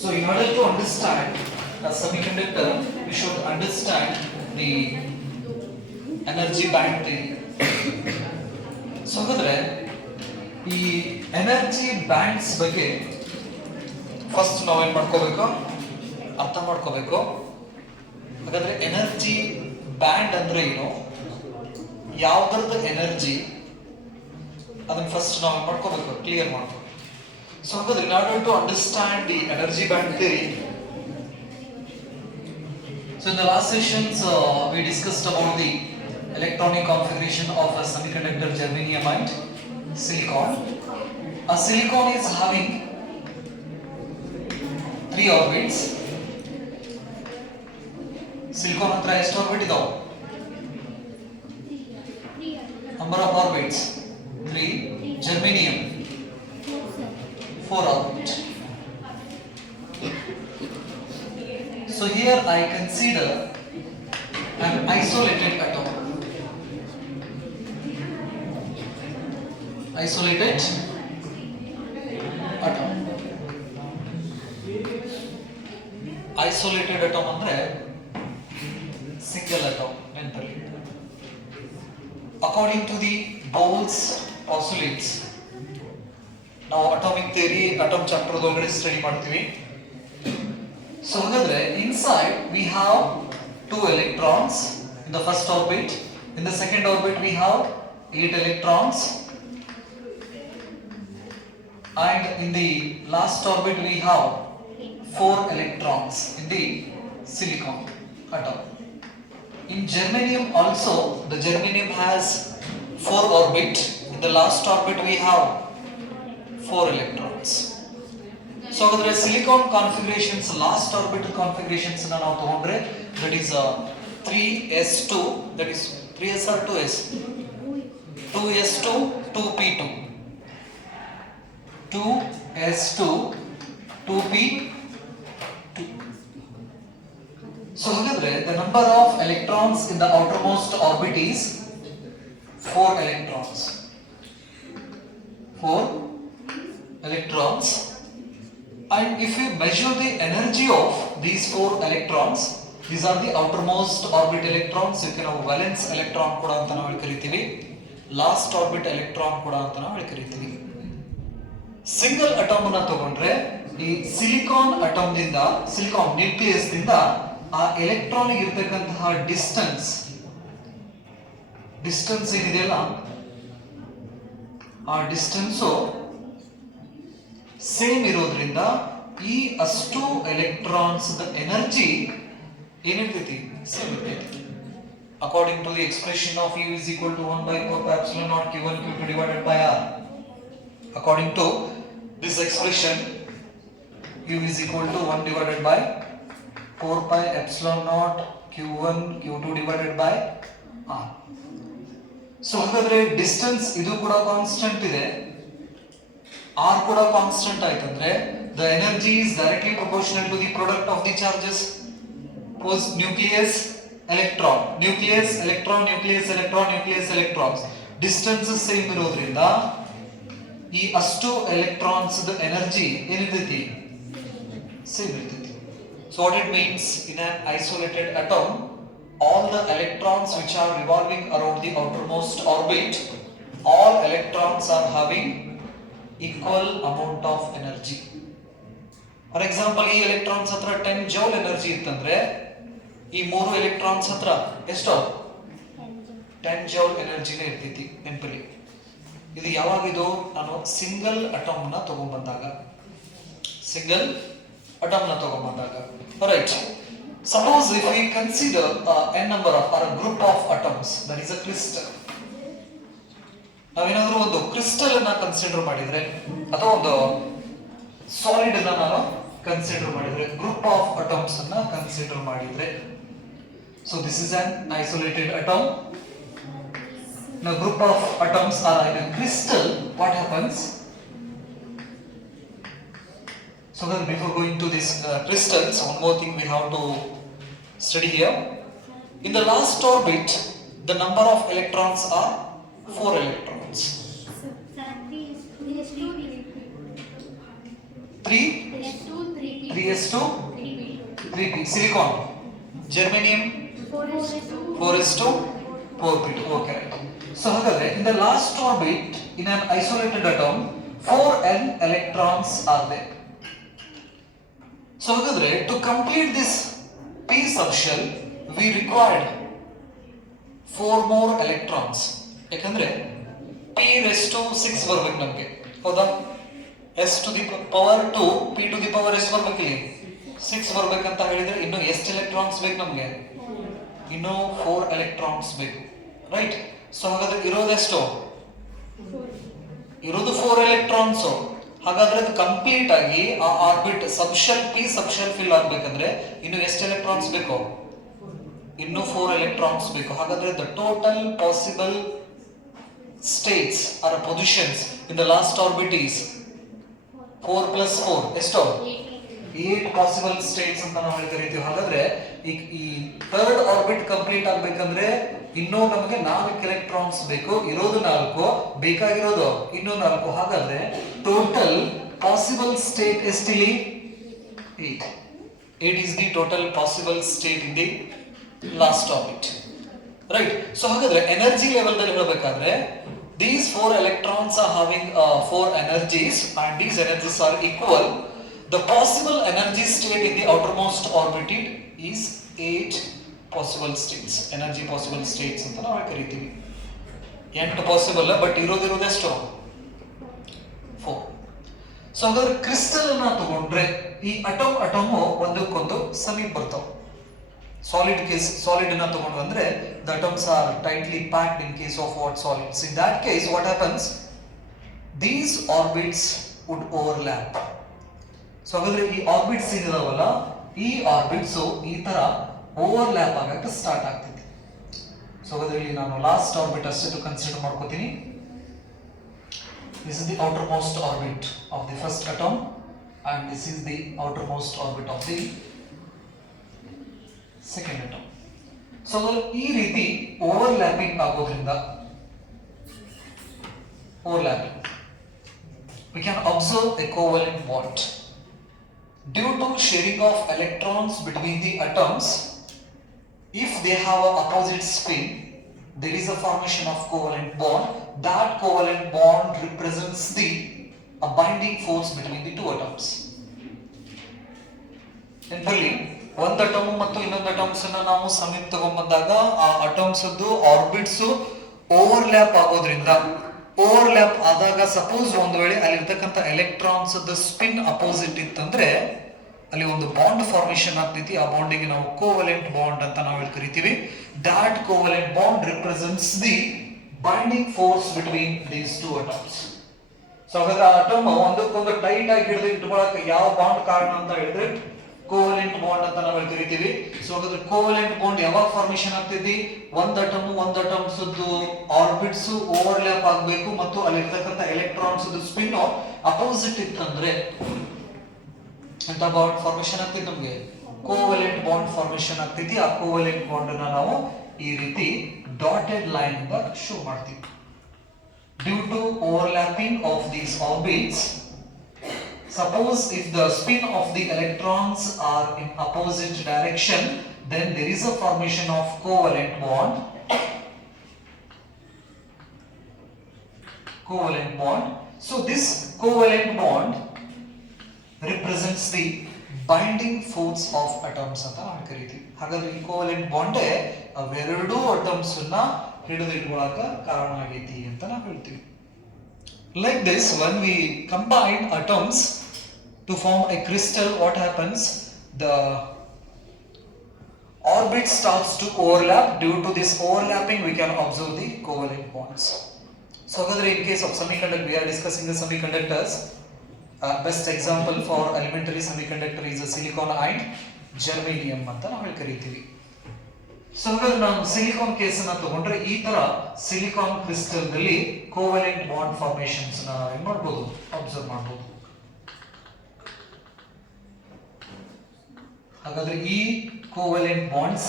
So in order to understand a semiconductor, we should understand the energy band theory. So ಹಾಗಾದ್ರೆ ಈ energy bands ಬಗ್ಗೆ ಫಸ್ಟ್ ನಾವೇನ್ ಮಾಡ್ಕೋಬೇಕು, ಅರ್ಥ ಮಾಡ್ಕೋಬೇಕು. ಹಾಗಾದ್ರೆ ಎನರ್ಜಿ ಬ್ಯಾಂಡ್ ಅಂದ್ರೆ ಏನು, ಯಾವ್ದ್ರದ್ದು ಎನರ್ಜಿ, ಅದನ್ನ ಫಸ್ಟ್ ನಾವೇನ್ ಮಾಡ್ಕೋಬೇಕು, ಕ್ಲಿಯರ್ ಮಾಡ್ಕೋಬೇಕು. So ಹಾಗಾದ್ರೆ in order to understand the energy band theory, so in the last sessions we discussed about the electronic configuration of a semiconductor germanium and silicon. A silicon is having 3 orbits. Silicon hatra ಎಷ್ಟು orbit ಇದಾವ? Number of orbits 3. Germanium 4 orbits. So here I consider an isolated atom. Isolated atom. Isolated atom ಅಂದ್ರೆ single atom ನೆನಪಲ್ಲಿ. According to the Bose postulates, ನಾವು atomic theory atom chapter ಒಳಗಡೆ ಸ್ಟಡಿ ಮಾಡ್ತೀವಿ. So ಹಾಗಾದ್ರೆ inside we have 2 electrons in the first orbit. In the second orbit we have 8 electrons, and in the last orbit we have 4 electrons in the silicon atom. In germanium also, the germanium has 4 orbit. In the last orbit we have 4 electrons. So ಹಾಗಾದ್ರೆ silicon configurations, last orbital configurations na ನಾವು ತಗೊಂಡ್ರೆ, that is 3s2, that is 3s or 2s, 2s2 2p2, 2s2 2p2. So ಹಾಗಾದ್ರೆ the number of electrons in the outermost orbit is 4 electrons. 4 electrons. And if we measure the energy of these 4 electrons, these are the outermost orbit electrons. You can have valence electron ಕೂಡ ಅಂತ ನಾವು ಕರೀತೀವಿ, last orbit electron ಕೂಡ ಅಂತ ನಾವು ಕರೀತೀವಿ. Single atom ಅನ್ನು ತಗೊಂಡ್ರೆ, ಈ ಸಿಲಿಕಾನ್ ಅಟಮ್ ದಿಂದ, ಸಿಲಿಕಾನ್ ನ್ಯೂಕ್ಲಿಯಸ್ ದಿಂದ ಆ ಎಲೆಕ್ಟ್ರಾನ್ ಇರತಕ್ಕಂತಹ ಡಿಸ್ಟೆನ್ಸ್ ಏನಿದೆಯಲ್ಲ, ಆ ಡಿಸ್ಟೆನ್ಸ್ ಸೇಮ್ ಇರೋದ್ರಿಂದ ಈ ಅಷ್ಟು ಎಲೆಕ್ಟ್ರಾನ್ಸ್ ಎನರ್ಜಿ ಏನಿರ್ತೈತಿ, ಸೇಮ್ ಇರ್ತೈತಿ. According to the expression of U is equal to 1 by 4 pi epsilon naught Q1 Q2 divided by R. According to this expression, U is equal to 1 divided by 4 pi epsilon naught Q1 Q2 divided by R. So ಹಾಗಾದ್ರೆ ಡಿಸ್ಟೆನ್ಸ್ ಇದು ಕೂಡ ಕಾನ್ಸ್ಟೆಂಟ್ ಇದೆ, R ಕೂಡ ಕಾನ್ಸ್ಟೆಂಟ್ ಆಯ್ತಂದ್ರೆ the energy is directly proportional to the product of the charges. Suppose nucleus electron, nucleus electron, nucleus electron, nucleus electrons, distance same ಇರೋದ್ರಿಂದ ಈ ಅಷ್ಟು electrons energy ಏನಿರ್ತೈತಿ, ಸೇಮ್ ಇರ್ತೈತಿ. So what it means, in an isolated atom, all the electrons which are revolving around the outermost orbit, all electrons are having equal amount of energy. For example, ಈ ಎಲೆಕ್ಟ್ರಾನ್ಸ್ ಹತ್ರ 10 joule energy ಇತ್ತಂದ್ರೆ, ಈ 3 ಎಲೆಕ್ಟ್ರಾನ್ಸ್ ಹತ್ರ ಎಷ್ಟು 10 ಜೌಲ್ ಎನರ್ಜಿನೇ ಇರ್ತೈತಿ ನೆನಪಲ್ಲಿ. ಇದು ಯಾವಾಗಿದು, ನಾನು ಸಿಂಗಲ್ ಅಟಮ್ ನ ತಗೊಂಡ್ಬಂದಾಗ, right. Suppose if we consider n number of or a group of atoms, that is a crystal. ನಾವೇನಾದ್ರೂ ಒಂದು ಕ್ರಿಸ್ಟಲ್ ಅನ್ನ ಕನ್ಸಿಡರ್ ಮಾಡಿದ್ರೆ ಅಥವಾ ಒಂದು ಸಾಲಿಡ್ ಅನ್ನ ನಾನು ಕನ್ಸಿಡರ್ ಮಾಡಿದ್ರೆ, ಗ್ರೂಪ್ ಆಫ್ ಅಟಮ್ಸ್ ಅನ್ನ ಕನ್ಸಿಡರ್ ಮಾಡಿದ್ರೆ, so this is an isolated atom. Now group of atoms are in a crystal. What happens? So then before going to this crystals, one more thing we have to study here. In the last orbit, the number of electrons are 4 electrons. 3 3s to 3p. Silicon, germanium 4s to 4p2. Okay. So ಹಾಗಾದ್ರೆ in the last orbit in an isolated atom 4n electrons are there. So ಹಾಗಾದ್ರೆ to complete this p subshell we required 4 more electrons. ಯಾಕಂದ್ರೆ p raised to 6 ಬರಬೇಕು ನಮಗೆ, ಹೌದಾ? s to the power 2 p to the power ಎಷ್ಟು ಬರಬೇಕು ಇಲ್ಲಿ 6 ಬರಬೇಕಂತ ಹೇಳಿದ್ರೆ ಇನ್ನು ಎಷ್ಟು ಎಲೆಕ್ಟ್ರಾನ್ಸ್ ಬೇಕು ನಮಗೆ? ಇನ್ನು 4 ಎಲೆಕ್ಟ್ರಾನ್ಸ್ ಬೇಕು, ರೈಟ್? ಸೊ ಹಾಗಾದ್ರೆ ಇರೋದೆಷ್ಟು? ಇರೋದು 4 ಎಲೆಕ್ಟ್ರಾನ್ಸ್. ಹಾಗಾದ್ರೆ ಅದು ಕಂಪ್ಲೀಟ್ ಆಗಿ ಆ orbit subshell p subshell fill ಆಗ್ಬೇಕಂದ್ರೆ ಇನ್ನು ಎಷ್ಟು ಎಲೆಕ್ಟ್ರಾನ್ಸ್ ಬೇಕು? ಇನ್ನು 4 ಎಲೆಕ್ಟ್ರಾನ್ಸ್ ಬೇಕು. ಹಾಗಾದ್ರೆ the total possible states or positions in the last orbit is 4 plus 4 ಎಷ್ಟು? 8 ಪಾಸಿಬಲ್ ಸ್ಟೇಟ್ಸ್ ಅಂತ ನಾವು ಹೇಳ್ತೀವಿ. ಹಾಗಾದ್ರೆ ಈ ಥರ್ಡ್ ಆರ್ಬಿಟ್ ಕಂಪ್ಲೀಟ್ ಆಗ್ಬೇಕಂದ್ರೆ ಇನ್ನೂ ನಮಗೆ 4 ಎಲೆಕ್ಟ್ರಾನ್ಸ್ ಬೇಕು. ಇರೋದು 4, ಬೇಕಾಗಿರೋದು ಇನ್ನೂ 4. ಹಾಗಾದ್ರೆ ಟೋಟಲ್ ಪಾಸಿಬಲ್ ಸ್ಟೇಟ್ ಎಷ್ಟಿಲ್ಲಿ? 8. 8 is the total possible state in the last orbit, right? So ಹಾಗಾದ್ರೆ ಎನರ್ಜಿ ಲೆವೆಲ್ ದಲ್ಲಿ ಹೇಳಬೇಕಾದ್ರೆ these 4 electrons are having 4 energies and these energies are equal. The possible energy state in the outermost orbit is 8 possible states. Energy possible states ಅಂತ ನಾವು ಕರೀತೀವಿ. 8 possible, but ಇರೋದು ಎಷ್ಟು? 4. ಸೊ ಹಾಗಾದ್ರೆ ಕ್ರಿಸ್ಟಲ್ ಅನ್ನ ತಗೊಂಡ್ರೆ ಈ ಅಟಮ್ ಒಂದಕ್ಕೊಂದು ಸಮೀಪ ಬರ್ತಾವ. ಸಾಲಿಡ್ ಕೇಸ್, ಸಾಲಿಡ್ ಅನ್ನ ತಗೊಂಡ್ರೆ ಅಂದ್ರೆ the atoms are tightly packed in case of what solids. In that case what happens? These orbits would overlap. So ಹಾಗಾದ್ರೆ ಈ ಆರ್ಬಿಟ್ಸ್ ಇದಾವಲ್ಲ, ಈ ಆರ್ಬಿಟ್ಸ್ ಈ ತರ ಓವರ್ಲ್ಯಾಪ್ ಆಗಕ್ಕೆ ಸ್ಟಾರ್ಟ್ ಆಗ್ತೈತಿ. ಸೊ ಹಾಗಾದ್ರೆ ಇಲ್ಲಿ ನಾನು ಲಾಸ್ಟ್ ಆರ್ಬಿಟ್ ಅಷ್ಟೇ ಕನ್ಸಿಡರ್ ಮಾಡ್ಕೋತೀನಿ. This is the outermost orbit of the first atom and this is the outermost orbit of the second atom. So ಈ ರೀತಿ ಓವರ್ಲ್ಯಾಪಿಂಗ್ ಆಗೋದ್ರಿಂದ we can observe a covalent bond. Due to sharing of electrons between the atoms, if they have a opposite spin, there is a formation of covalent bond. That covalent bond represents the binding force between the two atoms. ಇದರಲ್ಲಿ ಒಂದು ಅಟಮ್ ಮತ್ತು ಇನ್ನೊಂದು ಅಟಮ್ಸ್ ಅನ್ನ ನಾವು ಸಮೀಪ ತಗೊಂಡ್ಬಂದಾಗ ಆ atoms orbits overlap ಆಗೋದ್ರಿಂದ, ಓವರ್ಲ್ಯಾಪ್ ಆದಾಗ ಸಪೋಸ್ ಒಂದು ವೇಳೆ ಅಲ್ಲಿರ್ತಕ್ಕಂಥ ಎಲೆಕ್ಟ್ರಾನ್ಸ್ ಸ್ಪಿನ್ ಅಪೋಸಿಟ್ ಇತ್ತಂದ್ರೆ ಅಲ್ಲಿ ಒಂದು ಬಾಂಡ್ ಫಾರ್ಮೇಶನ್ ಆಗ್ತೈತಿ. ಆ ಬಾಂಡಿಗೆ ನಾವು ಕೋವಲೆಂಟ್ ಬಾಂಡ್ ಅಂತ ನಾವು ಕರಿತೀವಿ. That covalent bond represents the binding force between these two atoms. So ಹಾಗಾದ್ರೆ ಆ ಅಟಮ್ ಒಂದಕ್ಕೊಂದು ಟೈಟ್ ಆಗಿ ಹಿಡಿದು ಇಟ್ಕೊಳ್ಳಕ್ಕೆ ಯಾವ ಬಾಂಡ್ ಕಾರಣ ಅಂತ ಹೇಳಿದ್ರೆ ಕೋವಲೆಂಟ್ ಬಾಂಡ್ ಅಂತ ನಾವು ಕರಿತೀವಿ. ಸೊ ಹಾಗಾದ್ರೆ ಕೋವಲೆಂಟ್ ಬಾಂಡ್ ಯಾವಾಗ ಫಾರ್ಮೇಶನ್ ಆಗ್ತೈತಿ? ಒಂದು ಅಟಮ್ಸ್ ಆರ್ಬಿಟ್ಸ್ ಓವರ್ಲ್ಯಾಪ್ ಆಗಬೇಕು ಮತ್ತು ಅಲ್ಲಿರ್ತಕ್ಕಂಥ ಎಲೆಕ್ಟ್ರಾನ್ಸ್ ಸ್ಪಿನ್ ಅಪೋಸಿಟ್ ಇತ್ತಂದ್ರೆ ಅಂತ ಬಾಂಡ್ ಫಾರ್ಮೇಶನ್ ಆಗ್ತೈತಿ, ನಮಗೆ ಕೋವಲೆಂಟ್ ಬಾಂಡ್ ಫಾರ್ಮೇಶನ್ ಆಗ್ತೈತಿ. ಆ ಕೋವಲೆಂಟ್ ಬಾಂಡ್ ಅನ್ನ ನಾವು ಈ ರೀತಿ ಡಾಟೆಡ್ ಲೈನ್ ಇಂದ ಶೋ ಮಾಡ್ತೀವಿ. Due to overlapping of these orbits, suppose if the spin of the electrons are in opposite direction, then there is a formation of covalent bond. So this covalent bond represents the binding force of atoms ಅಂತ ನಾವು ಕರೀತೀವಿ. ಹಾಗಾದ್ರೆ ಈ covalent bond ಅವೆರಡೂ ಅಟಮ್ಸ್ ಅನ್ನ ಹಿಡಿದು ಇಟ್ಕೊಳ್ಳಕ ಕಾರಣ ಆಗೈತಿ ಅಂತ ನಾವು ಹೇಳ್ತೀವಿ. Like this, when we combine atoms to form a crystal, what happens? The orbit starts to overlap. Due to this overlapping, we can observe the covalent bonds. So, in case of semiconductor, we are discussing the semiconductors. Best example for elementary semiconductor is a silicon and germanium ಅಂತ ನಾವು ಕರೀತೀವಿ. ಸೊ ಹಾಗಾದ್ರೆ ನಾವು silicon case ಅನ್ನ ತಗೊಂಡ್ರೆ ಈ ತರ silicon crystal ನಲ್ಲಿ ಕೋವಲೆಂಟ್ ಬಾಂಡ್ ಫಾರ್ಮೇಶನ್ಸ್ ನ ಏನ್ ಮಾಡಬಹುದು, ಅಬ್ಸರ್ವ್ ಮಾಡಬಹುದು. ಹಾಗಾದ್ರೆ ಈ ಕೋವಲೆಂಟ್ ಬಾಂಡ್ಸ್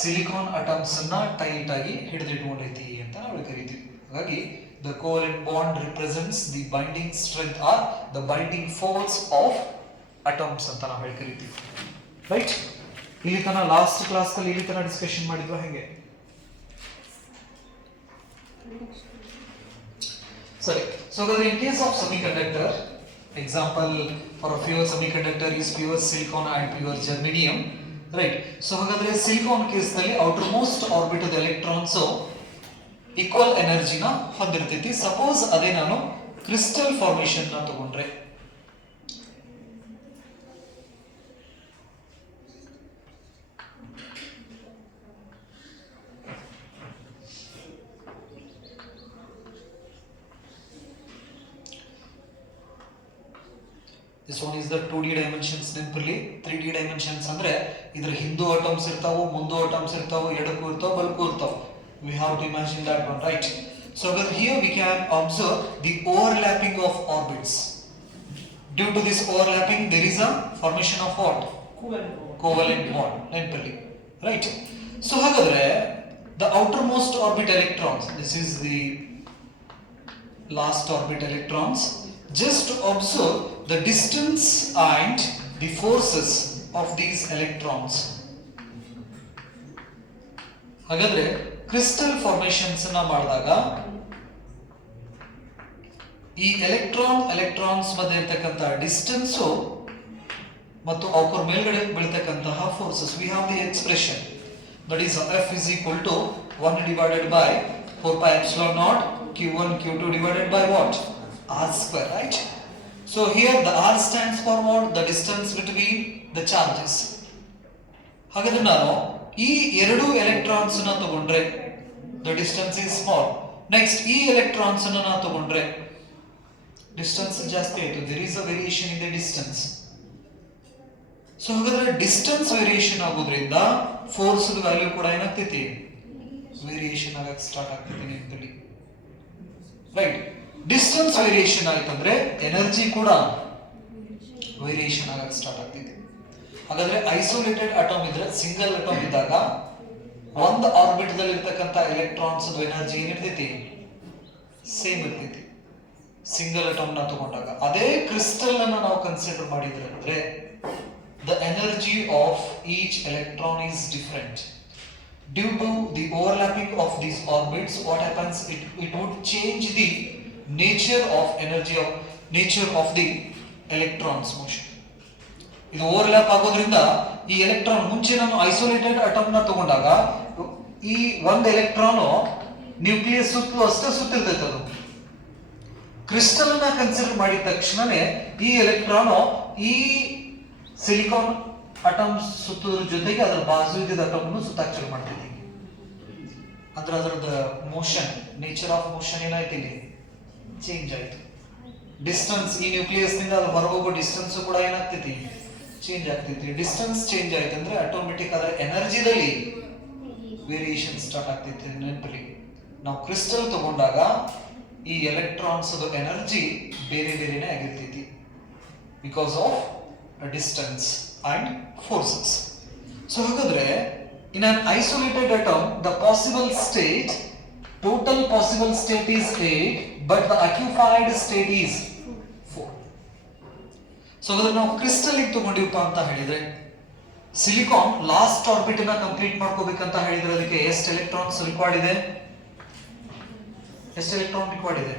ಸಿಲಿಕಾನ್ ಅಟಮ್ಸ್ ಅನ್ನ ಟೈಟ್ ಆಗಿ ಹಿಡಿದಿಟ್ಕೊಂಡೈತಿ ಅಂತ ನಾವು ಕರಿತೀವಿ. ಹಾಗಾಗಿ the covalent bond represents the binding strength or the binding force of atoms ಅಂತ ನಾವು ಹೇಳಿ ಕರಿತೀವಿ. ರೈಟ್, ಇಲ್ಲಿ ತನ ಲಾಸ್ಟ್ ಕ್ಲಾಸ್ನಲ್ಲಿ ಇಲ್ಲಿ ತನ ಡಿಸ್ಕಷನ್ ಮಾಡಿದ್ವಾ ಹೆಂಗೆ? ಸರಿ. ಸೊ ಹಾಗಾದ್ರೆ ಇನ್ case of semiconductor, example for a pure semiconductor is pure silicon and pure germanium, right? So ಹಾಗಾದ್ರೆ ಸಿಲಿಕಾನ್ ಕೇಸ್ ನಲ್ಲಿ outermost orbit electrons equal ಎನರ್ಜಿನ ಹೊಂದಿರ್ತೈತಿ. ಸಪೋಸ್ ಅದೇ ನಾನು ಕ್ರಿಸ್ಟಲ್ ಫಾರ್ಮೇಶನ್ ನ ತಗೊಂಡ್ರೆ, this one is the 2D dimensions ನೆನಪಿರಲಿ. 3D dimensions ಅಂದ್ರೆ ಇದ್ರ ಹಿಂದೂ ಅಟಮ್ಸ್ ಇರ್ತಾವು, ಮುಂದೂ ಅಟಮ್ಸ್ ಇರ್ತಾವು, ಎಡಕ್ಕೂ ಇರ್ತಾವ, ಬಲಕ್ಕೂ ಇರ್ತಾವ. We have to imagine that one, right? So here we can observe the overlapping of orbits. Due to this overlapping there is a formation of what? Covalent bond. ನೆನಪಿರಲಿ, right? So ಹಾಗಾದ್ರೆ the outermost orbit electrons, this is the last orbit electrons, just observe the distance and the forces of these electrons. ಹಾಗಾದ್ರೆ crystal formations ನ ಮಾಡಿದಾಗ ಈ ಎಲೆಕ್ಟ್ರಾನ್ಸ್ ಮಧ್ಯೆ ಇರತಕ್ಕಂತ ಡಿಸ್ಟೆನ್ಸ್ ಮತ್ತು ಅವರ ಮೇಲ್ಗಡೆ ಬೀಳ್ತಕ್ಕಂತಹ forces, we have the expression that is F is equal to 1 divided by 4 pi epsilon naught Q1 Q2 divided by what? R square, right? So here the R stands for what? The distance between the charges. ಹಾಗಾದ್ರೆ ನಾನು ಈ ಎರಡು ಎಲೆಕ್ಟ್ರಾನ್ಸ್ ನ ತಗೊಂಡ್ರೆ the distance is small. Next ಈ ಎಲೆಕ್ಟ್ರಾನ್ಸ್ ನ ನಾನು ತಗೊಂಡ್ರೆ ಡಿಸ್ಟೆನ್ಸ್ ಜಾಸ್ತಿ ಆಯ್ತು, there is a variation in the distance. So ಹಾಗಾದ್ರೆ ಡಿಸ್ಟೆನ್ಸ್ ವೇರಿಯೇಷನ್ ಆಗೋದ್ರಿಂದ ಫೋರ್ಸ್ ವ್ಯಾಲ್ಯೂ ಕೂಡ ಏನಾಗ್ತೈತಿ? ವೇರಿಯೇಷನ್ ಆಗಕ್ಕೆ ಸ್ಟಾರ್ಟ್ ಆಗ್ತೈತಿ ನೆನಪಲ್ಲಿ, ರೈಟ್? ಡಿಸ್ಟೆನ್ಸ್ ವೇರಿಯೇಷನ್ ಆಯ್ತಂದ್ರೆ ಎನರ್ಜಿ ಕೂಡ ವೇರಿಯೇಷನ್ ಆಗಕ್ಕೆ ಸ್ಟಾರ್ಟ್ ಆಗ್ತೈತಿ. ಹಾಗಾದ್ರೆ ಐಸೋಲೇಟೆಡ್ ಅಟಮ್ ಇದ್ರೆ, ಸಿಂಗಲ್ ಅಟಮ್ ಇದ್ದಾಗ ಒಂದು ಆರ್ಬಿಟ್ ದಲ್ಲಿ ಇರ್ತಕ್ಕಂಥ ಎಲೆಕ್ಟ್ರಾನ್ಸ್ ಎನರ್ಜಿ ಏನಿರ್ತೈತಿ? ಸೇಮ್ ಇರ್ತೈತಿ ಸಿಂಗಲ್ ಅಟಮ್ ನ ತಗೊಂಡಾಗ. ಅದೇ ಕ್ರಿಸ್ಟಲ್ ಅನ್ನ ನಾವು ಕನ್ಸಿಡರ್ ಮಾಡಿದ್ರೆ ಅಂದ್ರೆ the energy of each electron is different. Due to the overlapping of these orbits, what happens? It would change the nature of the electrons motion. ಇದು ಓವರ್ಲ್ಯಾಪ್ ಆಗೋದ್ರಿಂದ ಈ ಎಲೆಕ್ಟ್ರಾನ್, ಮುಂಚೆ ನಾನು ಐಸೋಲೇಟೆಡ್ ಅಟಮ್ ನ ತಗೊಂಡಾಗ ಈ ಒಂದು ಎಲೆಕ್ಟ್ರಾನ್ ನ್ಯೂಕ್ಲಿಯಸ್ ಸುತ್ತಲೂ ಅಷ್ಟೇ ಸುತ್ತಿರ್ತೈತೆ. ಅದು ಕ್ರಿಸ್ಟಲ್ ನ ಕನ್ಸಿಡರ್ ಮಾಡಿದ ತಕ್ಷಣನೇ ಈ ಎಲೆಕ್ಟ್ರಾನ್ ಈ ಸಿಲಿಕಾನ್ ಅಟಮ್ ಸುತ್ತೋದ್ರ ಜೊತೆಗೆ ಅದರ ಬಾಜು ಇದ್ದ ಅಟಮ್ ಸುತ್ತಾಕ್ ಚಾಲು ಮಾಡ್ತೈತಿ. ಅಂದ್ರೆ ಅದರದ ಮೋಷನ್, ನೇಚರ್ ಆಫ್ ಮೋಷನ್ ಏನಾಯ್ತು? ಇಲ್ಲಿ ಚೇಂಜ್ ಆಯ್ತು. ಡಿಸ್ಟೆನ್ಸ್, ಈ ನ್ಯೂಕ್ಲಿಯಸ್ ನಿಂದ ಅದು ಹೊರಗೋಗೋ ಡಿಸ್ಟೆನ್ಸ್ ಕೂಡ ಏನಾಗ್ತೈತಿ? ಚೇಂಜ್ ಆಗ್ತೈತಿ. ಡಿಸ್ಟೆನ್ಸ್ ಚೇಂಜ್ ಆಯ್ತು ಅಂದ್ರೆ ಆಟೋಮೆಟಿಕ್ ಅದರ ಎನರ್ಜಿದಲ್ಲಿ ವೇರಿಯೇಷನ್ ಸ್ಟಾರ್ಟ್ ಆಗ್ತೈತಿ. ನೆನಪಲ್ಲಿ ನಾವು ಕ್ರಿಸ್ಟಲ್ ತಗೊಂಡಾಗ ಈ ಎಲೆಕ್ಟ್ರಾನ್ಸ್ ಎನರ್ಜಿ ಬೇರೆ ಬೇರೆನೇ ಆಗಿರ್ತೈತಿ because of distance and forces. So ಹಾಗಾದ್ರೆ in an isolated atom the possible state, total possible state is 8 but the occupied state is 4. So ಹಾಗಾದ್ರೆ ನಾವು ಕ್ರಿಸ್ಟಲ್ ಗೆ ತಗೊಂಡಿವಪ್ಪ ಅಂತ ಹೇಳಿದ್ರೆ, ಸಿಲಿಕಾನ್ ಲಾಸ್ಟ್ ಆರ್ಬಿಟ್ ನ ಕಂಪ್ಲೀಟ್ ಮಾಡ್ಕೋಬೇಕಂತ ಹೇಳಿದ್ರೆ ಅದಕ್ಕೆ ಎಷ್ಟು ಎಲೆಕ್ಟ್ರಾನ್ಸ್ ರಿಕ್ವೈರ್ಡ್ ಇದೆ? ಎಷ್ಟು ಎಲೆಕ್ಟ್ರಾನ್ ರಿಕ್ವೈರ್ಡ್ ಇದೆ?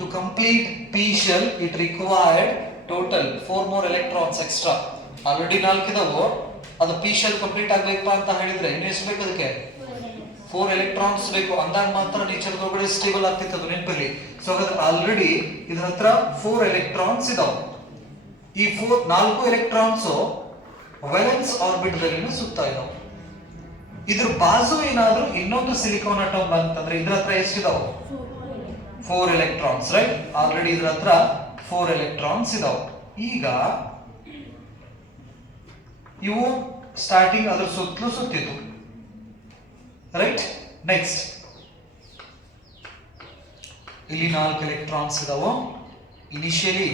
To complete p shell it required total 4 more electrons extra. Already 4 ಇದಾವು, ಅದು ಪಿ ಶೆಲ್ ಕಂಪ್ಲೀಟ್ ಆಗ್ಬೇಕಪ್ಪ ಅಂತ ಹೇಳಿದ್ರೆ ಇನ್ನು ಎಷ್ಟು ಬೇಕು? ಅದಕ್ಕೆ 4 ಎಲೆಕ್ಟ್ರಾನ್ಸ್ ಬೇಕು. ಅಂದಾಗ ಮಾತ್ರ ನೇಚರ್ ಒಳಗಡೆ ಸ್ಟೇಬಲ್ ಆಗ್ತಿತ್ತು ಅದು, ನೆನಪಲ್ಲಿ. ಸೊ ಹಾಗಾದ್ರೆ ಆಲ್ರೆಡಿ ಇದರ ಹತ್ರ 4 ಎಲೆಕ್ಟ್ರಾನ್ಸ್ ಇದಾವೆ. ಈ 4 ಎಲೆಕ್ಟ್ರಾನ್ಸ್ ವೇಲೆನ್ಸ್ ಆರ್ಬಿಟ್ ದಲ್ಲಿ ಸುತ್ತಾ ಇದಾವೆ. ಇದ್ರ ಬಾಜು ಏನಾದ್ರೂ ಇನ್ನೊಂದು ಸಿಲಿಕಾನ್ ಅಟಮ್ ಅಂತಂದ್ರೆ ಇದ್ರ ಹತ್ರ ಎಷ್ಟಿದಾವೆ? 4 ಎಲೆಕ್ಟ್ರಾನ್ಸ್, ರೈಟ್? ಆಲ್ರೆಡಿ ಇದ್ರ ಹತ್ರ 4 ಎಲೆಕ್ಟ್ರಾನ್ಸ್ ಇದಾವೆ. ಈಗ ಇವು ಸ್ಟಾರ್ಟಿಂಗ್ ಅದ್ರ ಸುತ್ತಲೂ ಸುತ್ತಿತ್ತು, ರೈಟ್? ನೆಕ್ಸ್ಟ್ ಇಲ್ಲಿ 4 ಎಲೆಕ್ಟ್ರಾನ್ಸ್ ಇದಾವೆ. ಇನಿಷಿಯಲಿ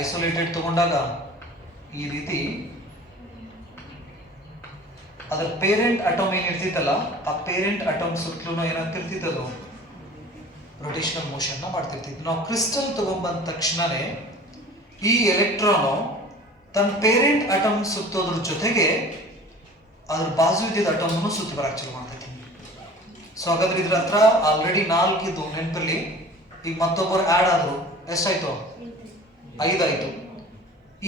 ಐಸೋಲೇಟೆಡ್ ತಗೊಂಡಾಗ ಈ ರೀತಿ ಅದರ ಪೇರೆಂಟ್ ಅಟಮ್ ಏನಿರ್ತಿತ್ತಲ್ಲ, ಆ ಪೇರೆಂಟ್ ಅಟಮ್ ಸುತ್ತಲೂ ಏನಾಗ್ತಿರ್ತಿತ್ತು? ಅದು ರೊಟೇಷನಲ್ ಮೋಷನ್ ನ ಮಾಡ್ತಿರ್ತಿತ್ತು. ನಾವು ಕ್ರಿಸ್ಟಲ್ ತಗೊಂಡ್ಬಂದ ತಕ್ಷಣನೇ ಈ ಎಲೆಕ್ಟ್ರಾನು ತನ್ನ ಪೇರೆಂಟ್ ಅಟಮ್ ಸುತ್ತೋದ್ರ ಜೊತೆಗೆ ಅದ್ರ ಬಾಜು ಇದ್ದಿದ್ದ ಅಟಮ್ನು ಸುತ್ತ ಬರಕ್ಕೆ ಶುರು ಮಾಡ್ತೈತಿ. ಸೊ ಹಾಗಾದ್ರೆ ಇದ್ರ ಹತ್ರ ಆಲ್ರೆಡಿ 4 ಇದ್ದು ನೆನಪಲ್ಲಿ, ಈಗ ಮತ್ತೊಬ್ಬರು ಆಡ್ ಆದ್ರು, ಎಷ್ಟಾಯ್ತು? 5 ಆಯ್ತು.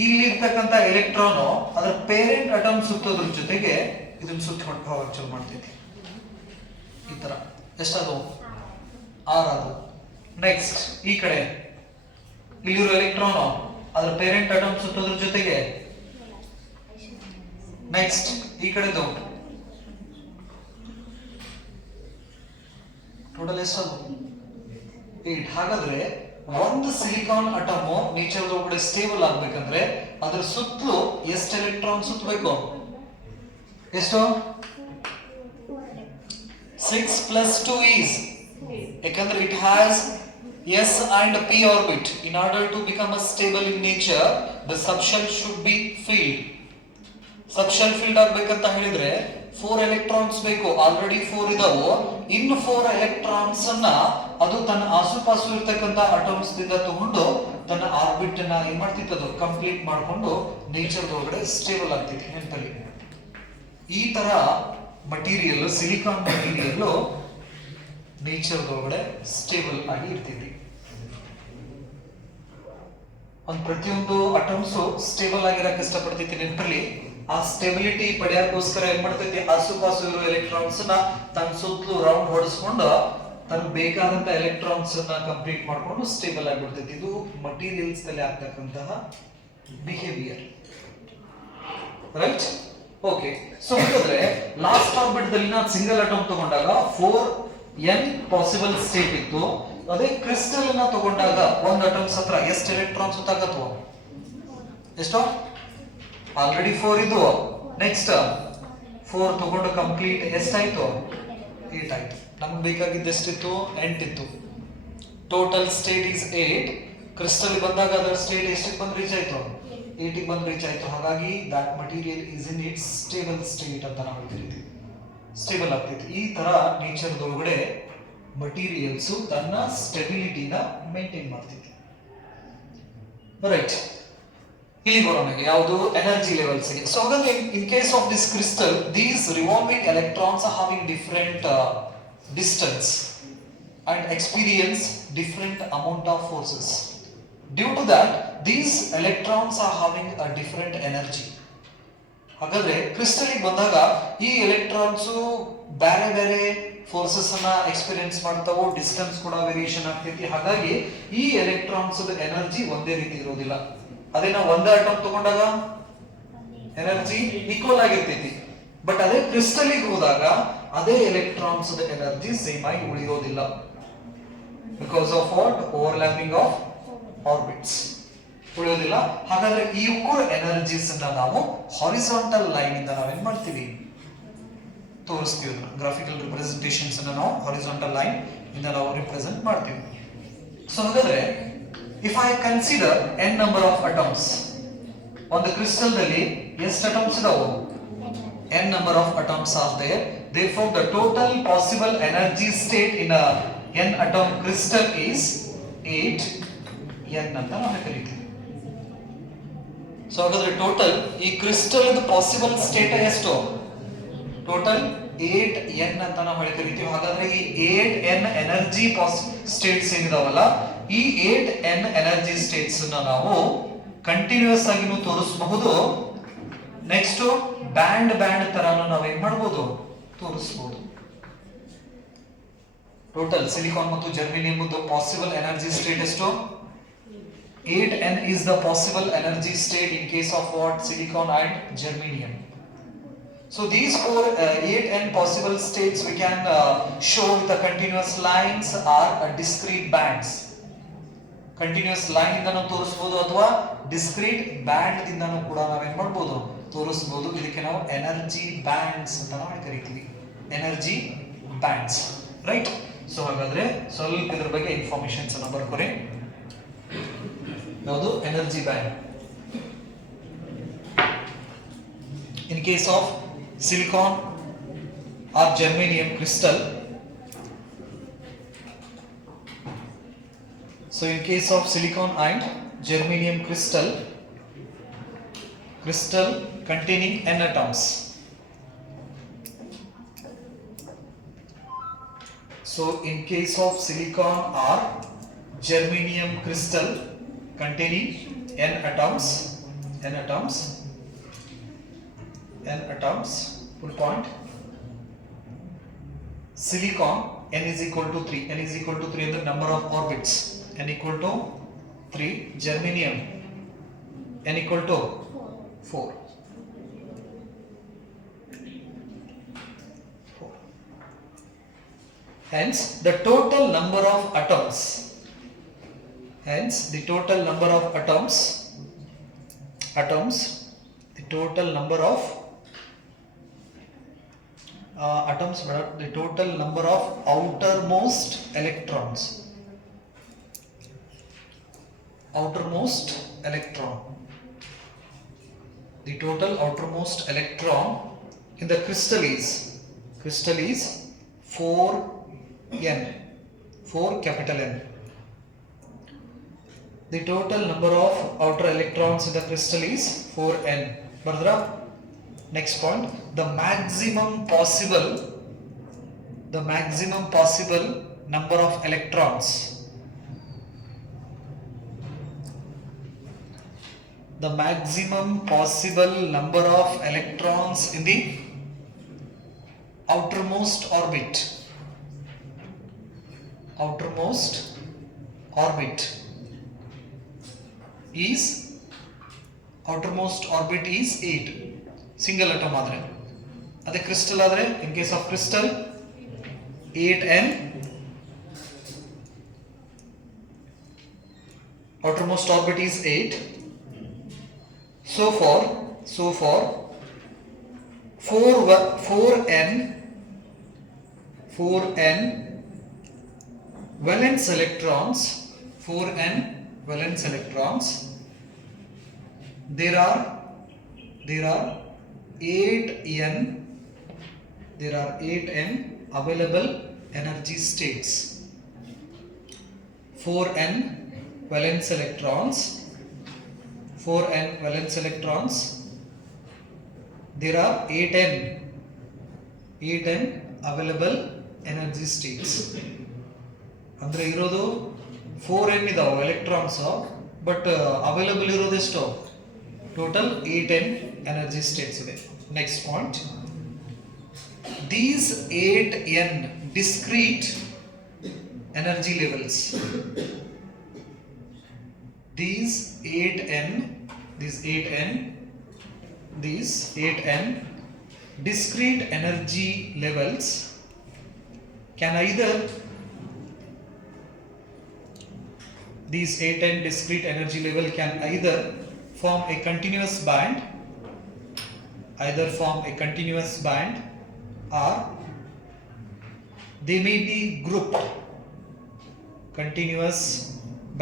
ಇಲ್ಲಿ ಇರ್ತಕ್ಕಂಥ ಎಲೆಕ್ಟ್ರಾನು ಅದರ ಪೇರೆಂಟ್ ಅಟಮ್ ಸುತ್ತೋದ್ರ ಜೊತೆಗೆ ಇದನ್ನ ಸುತ್ತ ಹೋಗಕ್ಕೆ ಶುರು ಮಾಡ್ತೈತಿ. ಈ ತರ ಎಷ್ಟದು? 6 ಅದು. ನೆಕ್ಸ್ಟ್ ಈ ಕಡೆ ಇಲ್ಲಿರೋ ಎಲೆಕ್ಟ್ರಾನು ಅದರ ಪೇರೆಂಟ್ ಅಟಮ್ ಸುತ್ತೋದ್ರ ಜೊತೆಗೆ ನೆಕ್ಸ್ಟ್ ಈ ಕಡೆದು ಟೋಟಲ್ ಎಷ್ಟದು? 8. ಹಾಗಾದ್ರೆ ಒಂದು ಸಿಲಿಕಾನ್ ಅಟಮ್ ನೇಚರ್ ಒಳಗಡೆ ಸ್ಟೇಬಲ್ ಆಗ್ಬೇಕಂದ್ರೆ ಅದ್ರ ಸುತ್ತಲೂ ಎಷ್ಟು ಎಲೆಕ್ಟ್ರಾನ್ ಸುತ್ತಬೇಕು? ಎಷ್ಟು? 6 + 2 is, ಯಾಕಂದ್ರೆ it has s and p orbit. In order to become a stable in nature, the subshell should be filled. Subshell filled ಆಗ್ಬೇಕಂತ ಹೇಳಿದ್ರೆ 4 ಎಲೆಕ್ಟ್ರಾನ್ಸ್ ಬೇಕು. ಆಲ್ರೆಡಿ 4 ಇದಾವು. ಇನ್ನು 4 ಎಲೆಕ್ಟ್ರಾನ್ಸ್ ಅನ್ನ ಅದು ತನ್ನ ಆಸುಪಾಸು ಇರ್ತಕ್ಕಂಥ ಅಟಮ್ಸ್ ದಿಂದ ತಗೊಂಡು ತನ್ನ ಆರ್ಬಿಟ್ ಅನ್ನ ಏನ್ ಮಾಡ್ತಿತ್ತು? ಅದು ಕಂಪ್ಲೀಟ್ ಮಾಡ್ಕೊಂಡು ನೇಚರ್ ಒಳಗಡೆ ಸ್ಟೇಬಲ್ ಆಗ್ತಿತ್ತು. ನೆನಪಲ್ಲಿ ಈ ತರ ಮಟೀರಿಯಲ್, ಸಿಲಿಕಾನ್ ಮಟೀರಿಯಲ್ ನೇಚರ್ ಒಳಗಡೆ ಸ್ಟೇಬಲ್ ಆಗಿ ಇರ್ತಿದ್ವಿ. ಒಂದು ಪ್ರತಿಯೊಂದು ಅಟಮ್ಸ್ ಸ್ಟೇಬಲ್ ಆಗಿರಕ್ಕೆ ಇಷ್ಟಪಡ್ತೈತಿ. ನೆನಪಲ್ಲಿ ಆ ಸ್ಟೆಬಿಲಿಟಿ ಪಡೆಯೋಕ್ಕೋಸ್ಕರ ಏನ್ ಮಾಡ್ತೈತಿ? ಆಸುಪಾಸು ಇರೋ ಎಲೆಕ್ಟ್ರಾನ್ಸ್ ನ ತನ್ನ ಸುತ್ತಲೂ ರೌಂಡ್ ಹೊಡಿಸ್ಕೊಂಡು ತನಗೆ ಬೇಕಾದಂತ ಎಲೆಕ್ಟ್ರಾನ್ಸ್ ಅನ್ನ ಕಂಪ್ಲೀಟ್ ಮಾಡ್ಕೊಂಡು ಸ್ಟೇಬಲ್ ಆಗಿಬಿಡ್ತೈತಿ. ಇದು ಮಟೀರಿಯಲ್ಸ್ ದಲ್ಲಿ ಆಗ್ತಕ್ಕಂತಹ ಬಿಹೇವಿಯರ್. ರೈಟ್? ಓಕೆ. ಸೊ ಹಾಗಾದ್ರೆ ಲಾಸ್ಟ್ ಆರ್ಬಿಟ್ ದಲ್ಲಿ ನಾವು ಸಿಂಗಲ್ ಅಟಮ್ ತಗೊಂಡಾಗ 4n ಪಾಸಿಬಲ್ ಸ್ಟೇಟ್ ಇತ್ತು. ಅದೇ ಕ್ರಿಸ್ಟಲ್ ಅನ್ನ ತಗೊಂಡಾಗ ಒಂದು ಅಟಮ್ಸ್ ಹತ್ರ ಎಷ್ಟು ಎಲೆಕ್ಟ್ರಾನ್ ಸುತ್ತಾಕತ್ವ? ಎಷ್ಟು? ಆಲ್ರೆಡಿ 4 ಇದ್ದು. ನೆಕ್ಸ್ಟ್ 4 ತಗೊಂಡು ಕಂಪ್ಲೀಟ್ ಎಷ್ಟಾಯ್ತು? 8 ಆಯ್ತು. ನಮ್ಗೆ ಬೇಕಾಗಿದ್ದು ಎಷ್ಟಿತ್ತು? 8 ಇತ್ತು. Total state is 8. ಕ್ರಿಸ್ಟಲ್ ಬಂದಾಗ ಅದರ ಸ್ಟೇಟ್ ಎಷ್ಟಕ್ಕೆ ಬಂದು ರೀಚ್ ಆಯ್ತು? 8 ಬಂದು ರೀಚ್ ಆಯ್ತು. ಹಾಗಾಗಿ that material is in its stable state ಅಂತ ನಾವು ಹೇಳ್ತೀವಿ. ಸ್ಟೇಬಲ್ ಆಗ್ತೈತಿ. ಈ ತರ ನೇಚರ್ ಒಳಗಡೆ ಮಟೀರಿಯಲ್ಸ್ ತನ್ನ ಸ್ಟೆಬಿಲಿಟಿನ ಮೇಂಟೈನ್ ಮಾಡ್ತೈತಿ. ರೈಟ್? ಇಲ್ಲಿ ಬರೋಣ ಯಾವುದು? ಎನರ್ಜಿ ಲೆವೆಲ್ಸ್ ಗೆ. ಸೊ ಹಾಗಾದ್ರೆ ಇನ್ case of this crystal, these revolving electrons are having different distance and experience different amount of forces. Due to that, these electrons are having a different energy. ಹಾಗಾದ್ರೆ ಕ್ರಿಸ್ಟಲ್ ಗೆ ಬಂದಾಗ ಈ ಎಲೆಕ್ಟ್ರಾನ್ಸ್ ಬೇರೆ ಬೇರೆ ಫೋರ್ಸಸ್ ಅನ್ನ ಎಕ್ಸ್ಪೀರಿಯನ್ಸ್ ಮಾಡ್ತಾವು. ಡಿಸ್ಟೆನ್ಸ್ ಕೂಡ ವೇರಿಯೇಷನ್ ಆಗ್ತೈತಿ. ಹಾಗಾಗಿ ಈ ಎಲೆಕ್ಟ್ರಾನ್ಸ್ ಎನರ್ಜಿ ಒಂದೇ ರೀತಿ ಇರೋದಿಲ್ಲ. ಅದೇ ನಾವು ಒಂದೇ ಅಟಮ್ ತಗೊಂಡಾಗ ಎನರ್ಜಿ ಈಕ್ವಲ್ ಆಗಿರ್ತೈತಿ. ಬಟ್ ಅದೇ ಕ್ರಿಸ್ಟಲ್ ಗೆ ಹೋದಾಗ ಅದೇ ಎಲೆಕ್ಟ್ರಾನ್ಸ್ ಎನರ್ಜಿ ಸೇಮ್ ಆಗಿ ಉಳಿಯೋದಿಲ್ಲ. Because of what? Overlapping of orbits ಉಳಿಯೋದಿಲ್ಲ. ಹಾಗಾದ್ರೆ ಈ ಮೂರು ಎನರ್ಜೀಸ್ ಅನ್ನ ನಾವು ಹಾರಿಜಾಂಟಲ್ ಲೈನ್ ಇಂದ ನಾವೇನ್ ಮಾಡ್ತೀವಿ? ತೋರಿಸ್ತೀವಿ. ಗ್ರಾಫಿಕಲ್ ರಿಪ್ರೆಸೆಂಟೇಷನ್ಸ್ ಅನ್ನ ನಾವು ಹಾರಿಜಾಂಟಲ್ ಲೈನ್ ಇಂದ ನಾವು ರಿಪ್ರೆಸೆಂಟ್ ಮಾಡ್ತೀವಿ. ಸೊ ಹಾಗಾದ್ರೆ if I consider n number of atoms, ಒಂದು ಕ್ರಿಸ್ಟಲ್ ದಲ್ಲಿ ಎಷ್ಟು ಅಟಮ್ಸ್ ಇದಾವು? n number of atoms are there. Therefore the total possible energy state in a n atom crystal is 8n ಅಂತ ನಾವು ಕರೀತೀವಿ. ಸೊ ಹಾಗಾದ್ರೆ ಟೋಟಲ್ ಈ ಕ್ರಿಸ್ಟಲ್ ಇದು ಪಾಸಿಬಲ್ ಸ್ಟೇಟ್ ಎಷ್ಟು? ಟೋಟಲ್ 8n ಅಂತ ನಾವು ಕರೀತೀವಿ. ಹಾಗಾದ್ರೆ ಈ 8n ಎನರ್ಜಿ ಸ್ಟೇಟ್ಸ್ ಏನಿದಾವಲ್ಲ, ಈ 8n ಎನರ್ಜಿ ಸ್ಟೇಟ್ಸ್ ನ ನಾವು ಕಂಟಿನ್ಯೂಸ್ ಆಗಿನೂ ತೋರಿಸಬಹುದು. ನೆಕ್ಸ್ಟ್ ಬ್ಯಾಂಡ್ ತರಾನು ನಾವು ಏನ್ ಮಾಡಬಹುದು? ತೋರಿಸಬಹುದು. ಟೋಟಲ್ ಸಿಲಿಕಾನ್ ಮತ್ತು ಜರ್ಮೇನಿಯಂ ಪಾಸಿಬಲ್ ಎನರ್ಜಿ ಸ್ಟೇಟ್ ಎಷ್ಟು? 8n is the possible energy state in case of what? Silicon and germanium. So these 8n possible states we can show with the continuous lines or discrete bands. Continuous line ಇಂದನೂ ತೋರಿಸಬಹುದು ಅಥವಾ discrete band ಇಂದನೂ ಕೂಡ ನಾವೇನ್ ಮಾಡಬಹುದು? ತೋರಿಸಬಹುದು. ಇದಕ್ಕೆ ನಾವು ಎನರ್ಜಿ ಬ್ಯಾಂಡ್ಸ್ ಅಂತ ನಾವು ಕರಿತೀವಿ. Energy bands. ರೈಟ್? ಸೊ ಹಾಗಾದ್ರೆ ಸ್ವಲ್ಪ ಇದ್ರ ಬಗ್ಗೆ ಇನ್ಫಾರ್ಮೇಶನ್ಸ್ ಅನ್ನ ಬರ್ಕೊರಿ. ಯಾವುದು? Energy band. In case of silicon or germanium crystal, so in case of silicon and germanium crystal containing n atoms. So in case of silicon or germanium crystal containing n atoms, full point. Silicon n is equal to 3, n is equal to 3 is the number of orbits, n equal to 3, germanium n equal to 4. Hence the total number of atoms, the total number of atoms, the total number of the total number of outermost electrons, the total outermost electron in the crystal is 4n, 4 capital N. The total number of outer electrons in the crystal is 4n. Bardra? Next point, the maximum possible number of electrons, the maximum possible number of electrons in the outermost orbit is 8. Single atom adre ade crystal adre, in case of crystal 8n, outermost orbit is 8. So for 4n valence electrons, there are 8n available energy states. 4n valence electrons, there are 8n available energy states. ಅಂದ್ರೆ ಇರೋದು 4n ಇದಾವೆ electrons, but available ಇರೋದು ಎಷ್ಟು? Total 8n energy states ಇದೆ. Next point, these 8n discrete energy levels, these 8n discrete energy levels can either, these 8n discrete energy level can either form a continuous band, or they may be grouped, continuous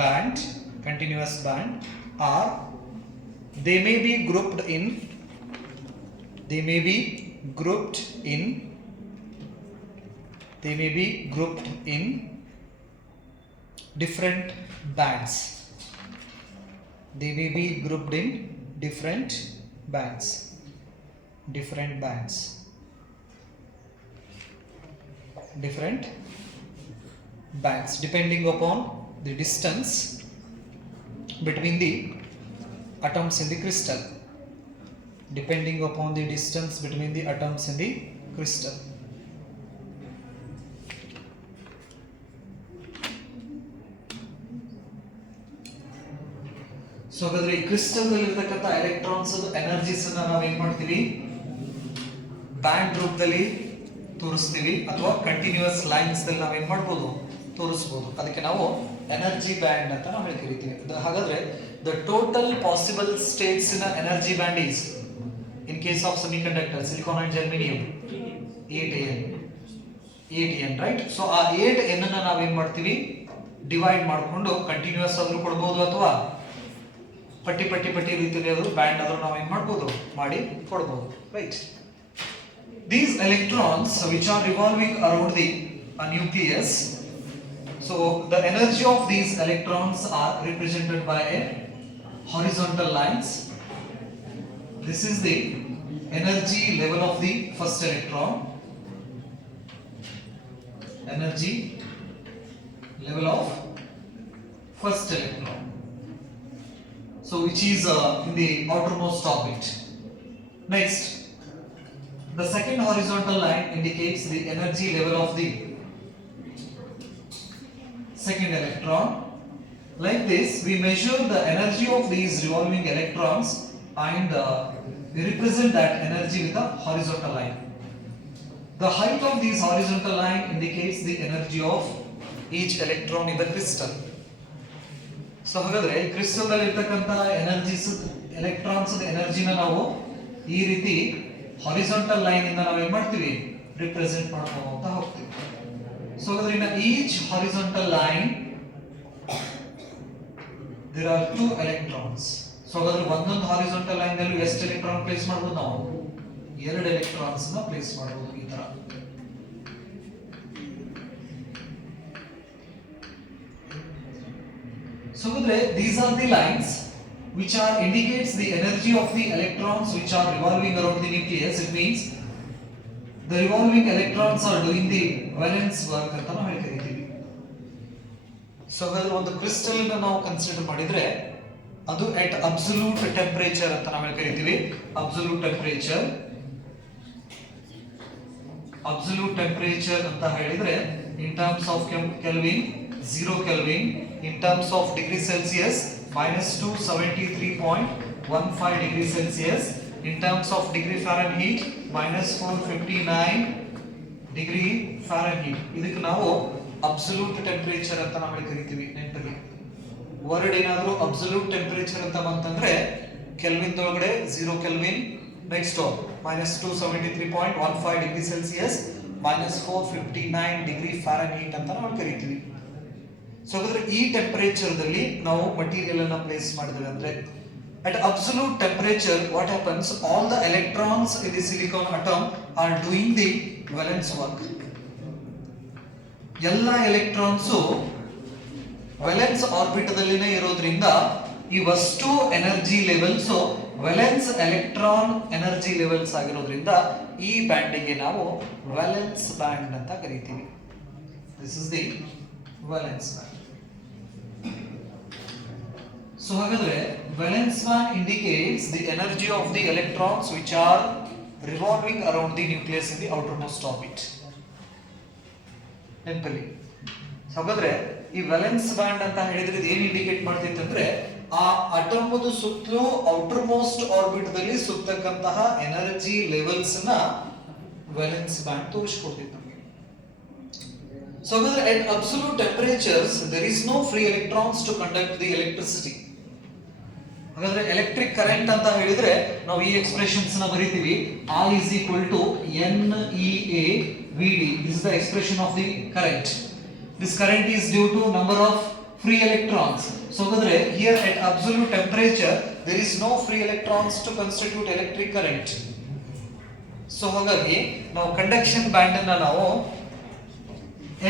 band, or they may be grouped in different bands. They may be grouped in different bands, depending upon the distance between the atoms in the crystal, so ಹಾಗಾದ್ರೆ ಈ ಕ್ರಿಸ್ಟಲ್ ನಲ್ಲಿ ಇರತಕ್ಕಂತ electrons energies ಅನ್ನ ನಾವು ಏನ್ ಮಾಡ್ತೀವಿ? ಬ್ಯಾಂಡ್ ರೂಪದಲ್ಲಿ ತೋರಿಸ್ತೀವಿ, ಅಥವಾ ಕಂಟಿನ್ಯೂಸ್ ಲೈನ್ಸ್ ದಲ್ಲಿ ನಾವು ಏನ್ ಮಾಡ್ಬೋದು? ತೋರಿಸಬಹುದು. ಅದಕ್ಕೆ ನಾವು ಎನರ್ಜಿ ಬ್ಯಾಂಡ್ ಅಂತ ನಾವು ಕರಿತೀವಿ. ಹಾಗಾದ್ರೆ the total possible States in energy band is, in case of semiconductor silicon and germanium 8n, right? So ಆ 8n ಅನ್ನ ನಾವು ಏನ್ ಮಾಡ್ತೀವಿ? ಡಿವೈಡ್ ಮಾಡಿಕೊಂಡು ಕಂಟಿನ್ಯೂಸ್ ಆದ್ರೂ ಕೊಡಬಹುದು, ಅಥವಾ ಪಟ್ಟಿ ರೀತಿಯಲ್ಲಿ ಅದು ಬ್ಯಾಂಡ್ ಆದ್ರೂ ನಾವು ಏನ್ ಮಾಡ್ಬೋದು? ಮಾಡಿ ಕೊಡಬಹುದು, right? These electrons which are revolving around the nucleus, So the energy of these electrons are represented by a horizontal lines. This is the energy level of the first electron. Energy level of first electron. So which is in the outermost orbit. Next, the second horizontal line indicates the energy level of the second electron. Like this, we measure the energy of these revolving electrons and we represent that energy with a horizontal line. The height of these horizontal line indicates the energy of each electron in the crystal. So ಹಾಗಾದ್ರೆ ಕ್ರಿಸ್ಟಲ್ ದಲ್ಲಿ ಇರತಕ್ಕಂತ energies electrons ಎನರ್ಜಿನ ನಾವು ಈ ರೀತಿ horizontal line ಇಂದ ನಾವು ಏನು ಮಾಡ್ತೀವಿ ರಿಪ್ರೆಸೆಂಟ್ ಮಾಡ್ತಾ ಹೋಗ್ತೀವಿ. ಸೊ ಹಾಗಾದ್ರೆ in each horizontal line there are two electrons. So ಹಾಗಾದ್ರೆ ಒಂದೊಂದು ಹಾರಿಜಾಂಟಲ್ ಲೈನ್ ನಲ್ಲಿ ಎಷ್ಟು ಎಲೆಕ್ಟ್ರಾನ್ ಪ್ಲೇಸ್ ಮಾಡಬಹುದು ನಾವು ಎರಡು ಎಲೆಕ್ಟ್ರಾನ್ಸ್ ನ ಪ್ಲೇಸ್ ಮಾಡಬಹುದು ಈ ತರ. So these are the lines which are indicates the energy of the electrons which are revolving around the nucleus. It means the revolving electrons are doing the valence work ಅಂತ ನಾವು ಹೇಳ್ತೀವಿ. So ಹಾಗಾದ್ರೆ ಒಂದು ಕ್ರಿಸ್ಟಲ್ ಅನ್ನು ನಾವು ಕನ್ಸಿಡರ್ ಮಾಡಿದ್ರೆ ಅದು at absolute temperature ಅಂತ ನಾವು ಹೇಳ್ತೀವಿ. Absolute temperature ಅಂತ ಹೇಳಿದ್ರೆ in terms of Kelvin 0 Kelvin, in terms of degree Celsius minus 273.15 degree Celsius, in terms of degree Fahrenheit minus 459 degree Fahrenheit. ಇದಕ್ಕೆ ನಾವು absolute temperature ಅಂತ ನಾವು ಕರೀತೀವಿ. ನೆನಪಿರಲಿ, ವರ್ಡ್ ಏನಾದರೂ absolute temperature ಅಂತ ಬಂತಂದ್ರೆ ಕೆಲ್ವಿನ್ ಒಳಗಡೆ 0 kelvin, next minus 273.15 degree Celsius minus 459 degree Fahrenheit ಅಂತ ನಾವು ಕರೀತೀವಿ. ಸೊ ಹಾಗಾದ್ರೆ ಈ ಟೆಂಪರೇಚರ್ ದಲ್ಲಿ ನಾವು ಮಟೀರಿಯಲ್ ಅನ್ನು ಪ್ಲೇಸ್ ಮಾಡಿದ್ರೆ ಅಂದ್ರೆ at absolute temperature what happens, all the electrons in the silicon atom are doing the valence work. ಎಲ್ಲ ಎಲೆಕ್ಟ್ರಾನ್ಸ್ ವೇಲೆನ್ಸ್ ಆರ್ಬಿಟ್ ದಲ್ಲಿನೇ ಇರೋದ್ರಿಂದ ಈ ವಸ್ತು energy levels valence electron energy levels ಆಗಿರೋದ್ರಿಂದ ಈ ಬ್ಯಾಂಡಿಗೆ ನಾವು ವೇಲೆನ್ಸ್ ಬ್ಯಾಂಡ್ ಅಂತ ಕರೀತೀವಿ. This is the valence band. So ಹಾಗಾದ್ರೆ valence band indicates the energy of the electrons which are revolving around the nucleus in the outermost orbit. ನೆನಪಲ್ಲಿ. ಹಾಗಾದ್ರೆ ಈ ವೇಲೆನ್ಸ್ ಬ್ಯಾಂಡ್ ಅಂತ ಹೇಳಿದ್ರೆ ಏನು ಇಂಡಿಕೇಟ್ ಮಾಡ್ತೈತೆ ಅಂದ್ರೆ ಆ ಅಟಮದ ಸುತ್ತಲೂ ಔಟರ್ ಮೋಸ್ಟ್ ಆರ್ಬಿಟ್ ದಲ್ಲಿ ಸುತ್ತಕ್ಕಂತಹ ಎನರ್ಜಿ ಲೆವೆಲ್ಸ್ ನ ವೇಲೆನ್ಸ್ ಬ್ಯಾಂಡ್ ತೋರಿಸ್ಕೊಡ್ತೈತೆ ನಮಗೆ. ಸೊ ಹಾಗಾದ್ರೆ at absolute temperatures there is no free electrons to conduct the electricity. ಹಾಗಾದ್ರೆ ಎಲೆಕ್ಟ್ರಿಕ್ ಕರೆಂಟ್ ಅಂತ ಹೇಳಿದ್ರೆ ನಾವು ಈ ಎಕ್ಸ್ಪ್ರೆಷನ್ಸ್ ನ ಬರೀತೀವಿ. I is equal to NEA VD. This is the expression of the current. This current is due to number of free electrons. So here at absolute temperature there is no free electrons to constitute electric current. So ಹಾಗಾಗಿ ನಾವು conduction band ಅನ್ನು ನಾವು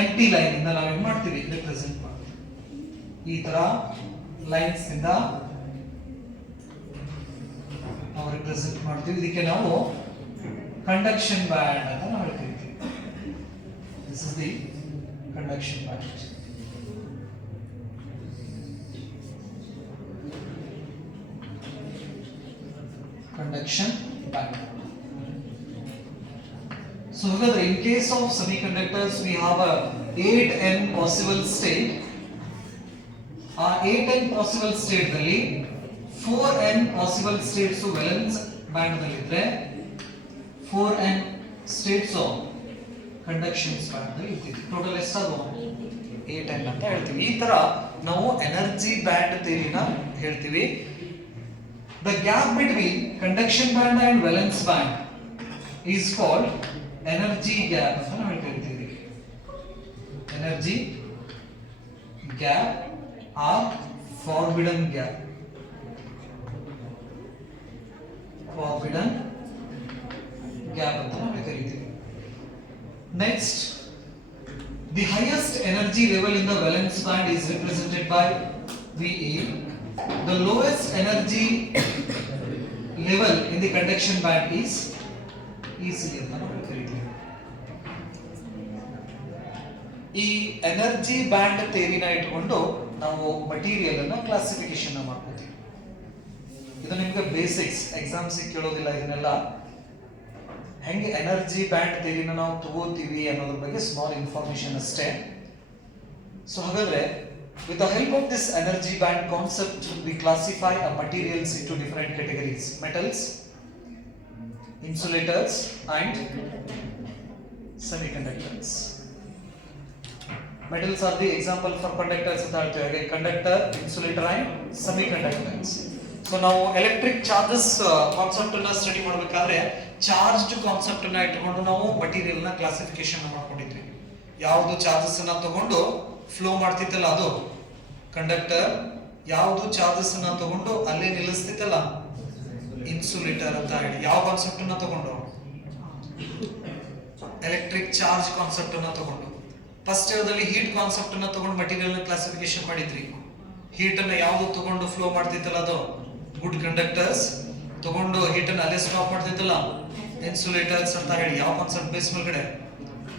ಎಂಟಿ ಲೈನ್ ಇಂದ ನಾವು ಏನು ಮಾಡ್ತೀವಿ ರಿಪ್ರೆಸೆಂಟ್ ಮಾಡ್ತೀವಿ. ಈ ತರ ಲೈನ್ಸ್ ಇಂದ ನಾವು ರಿಪ್ರೆಸೆಂಟ್ ಮಾಡ್ತೀವಿ. ಇದಕ್ಕೆ ನಾವು ಕಂಡಕ್ಷನ್ ಬ್ಯಾಂಡ್ ಅಂತ ನಾವು ಹೇಳ್ತೀವಿ. This is the conduction band. Conduction band. So in case of semiconductors we have a 8n possible state. 8n possible state ದಲ್ಲಿ 4n possible states valence band ನಲ್ಲಿ ಇದ್ರೆ 4n states of conduction band ನಲ್ಲಿ ಇರ್ತೀವಿ. ಟೋಟಲ್ ಎಷ್ಟಾದವು 8n ಅಂತ ಹೇಳ್ತೀವಿ. ಈ ತರ ನಾವು ಎನರ್ಜಿ ಬ್ಯಾಂಡ್ ಥಿಯರಿನ ಹೇಳ್ತೀವಿ. The gap between conduction band and valence band is called energy gap ಅಂತ ನಾವು ಹೇಳ್ತೀವಿ. Energy gap or forbidden gap. Forbidden gap ಅಂತ ನಾವು ಕರೀತೀವಿ. Next, The highest energy level in the valence band is represented by Va. The lowest energy level in the conduction band is Ec ಅಂತ ನಾವು ಕರೀತೀವಿ. ಈ ಎನರ್ಜಿ ಬ್ಯಾಂಡ್ ಥಿಯರಿನ ಇಟ್ಕೊಂಡು ನಾವು ಮಟೀರಿಯಲ್ ಅನ್ನ ಕ್ಲಾಸಿಫಿಕೇಶನ್ ಮಾಡ್ಕೋತೀವಿ. ಇದು ನಿಮಗೆ ಬೇಸಿಕ್ಸ್, ಎಕ್ಸಾಮ್ಸ್ ಕೇಳೋದಿಲ್ಲ. ಇದನ್ನೆಲ್ಲ ಹೆಂಗೆ ಎನರ್ಜಿ ಬ್ಯಾಂಡ್ ಥಿಯರಿನ ನಾವು ತಗೋತೀವಿ ಅನ್ನೋದ್ರ ಬಗ್ಗೆ ಸ್ಮಾಲ್ ಇನ್ಫಾರ್ಮೇಶನ್ ಅಷ್ಟೇ. ಸೊ ಹಾಗಾದ್ರೆ with the help of this energy band concept we classify a materials into different categories: metals, insulators and semiconductors. Metals are the example for conductors ಅಂತ ಹೇಳ್ತೀವಿ. Conductor, insulator and semiconductors. So ನಾವು electric charges concept ಅನ್ನ ಸ್ಟಡಿ ಮಾಡಬೇಕಾದ್ರೆ charged concept ಅನ್ನ ಇಟ್ಕೊಂಡು ನಾವು ಮಟೀರಿಯಲ್ ನ ಕ್ಲಾಸಿಫಿಕೇಶನ್ ಮಾಡ್ಕೊಂಡಿದ್ವಿ. ಯಾವುದು ಚಾರ್ಜಸ್ ಅನ್ನ ತಗೊಂಡು ಫ್ಲೋ ಮಾಡ್ತಿತ್ತಲ್ಲ ಅದು ಕಂಡಕ್ಟರ್, ಯಾವುದು ಚಾರ್ಜಸ್ ಅನ್ನ ತಗೊಂಡು ಅಲ್ಲೇ ನಿಲ್ಲಿಸ್ತಿತ್ತಲ್ಲ ಇನ್ಸುಲೇಟರ್ ಅಂತ ಹೇಳಿ. ಯಾವ ಕಾನ್ಸೆಪ್ಟ್ ಅನ್ನ ತಗೊಂಡು? ಎಲೆಕ್ಟ್ರಿಕ್ ಚಾರ್ಜ್ ಕಾನ್ಸೆಪ್ಟ್ ಅನ್ನ ತಗೊಂಡು. ಫಸ್ಟ್ ಇಯರ್ದಲ್ಲಿ ಹೀಟ್ ಕಾನ್ಸೆಪ್ಟ್ ಅನ್ನ ತಗೊಂಡು ಮಟೀರಿಯಲ್ ನ ಕ್ಲಾಸಿಫಿಕೇಶನ್ ಮಾಡಿದ್ರಿ. ಹೀಟ್ ಅನ್ನ ಯಾವುದು ತಗೊಂಡು ಫ್ಲೋ ಮಾಡ್ತಿತ್ತಲ್ಲ ಅದು ಗುಡ್ ಕಂಡಕ್ಟರ್ಸ್, ತಗೊಂಡು ಹೀಟ್ ಅನ್ನ ಅಲ್ಲೇ ಸ್ಟಾಪ್ ಮಾಡ್ತಿತ್ತಲ್ಲ ಇನ್ಸುಲೇಟರ್ಸ್ ಅಂತ ಹೇಳಿ. ಯಾವ ಕಾನ್ಸೆಪ್ಟ್ ಬೇಸ್ ಮೇಲ್ಗಡೆ?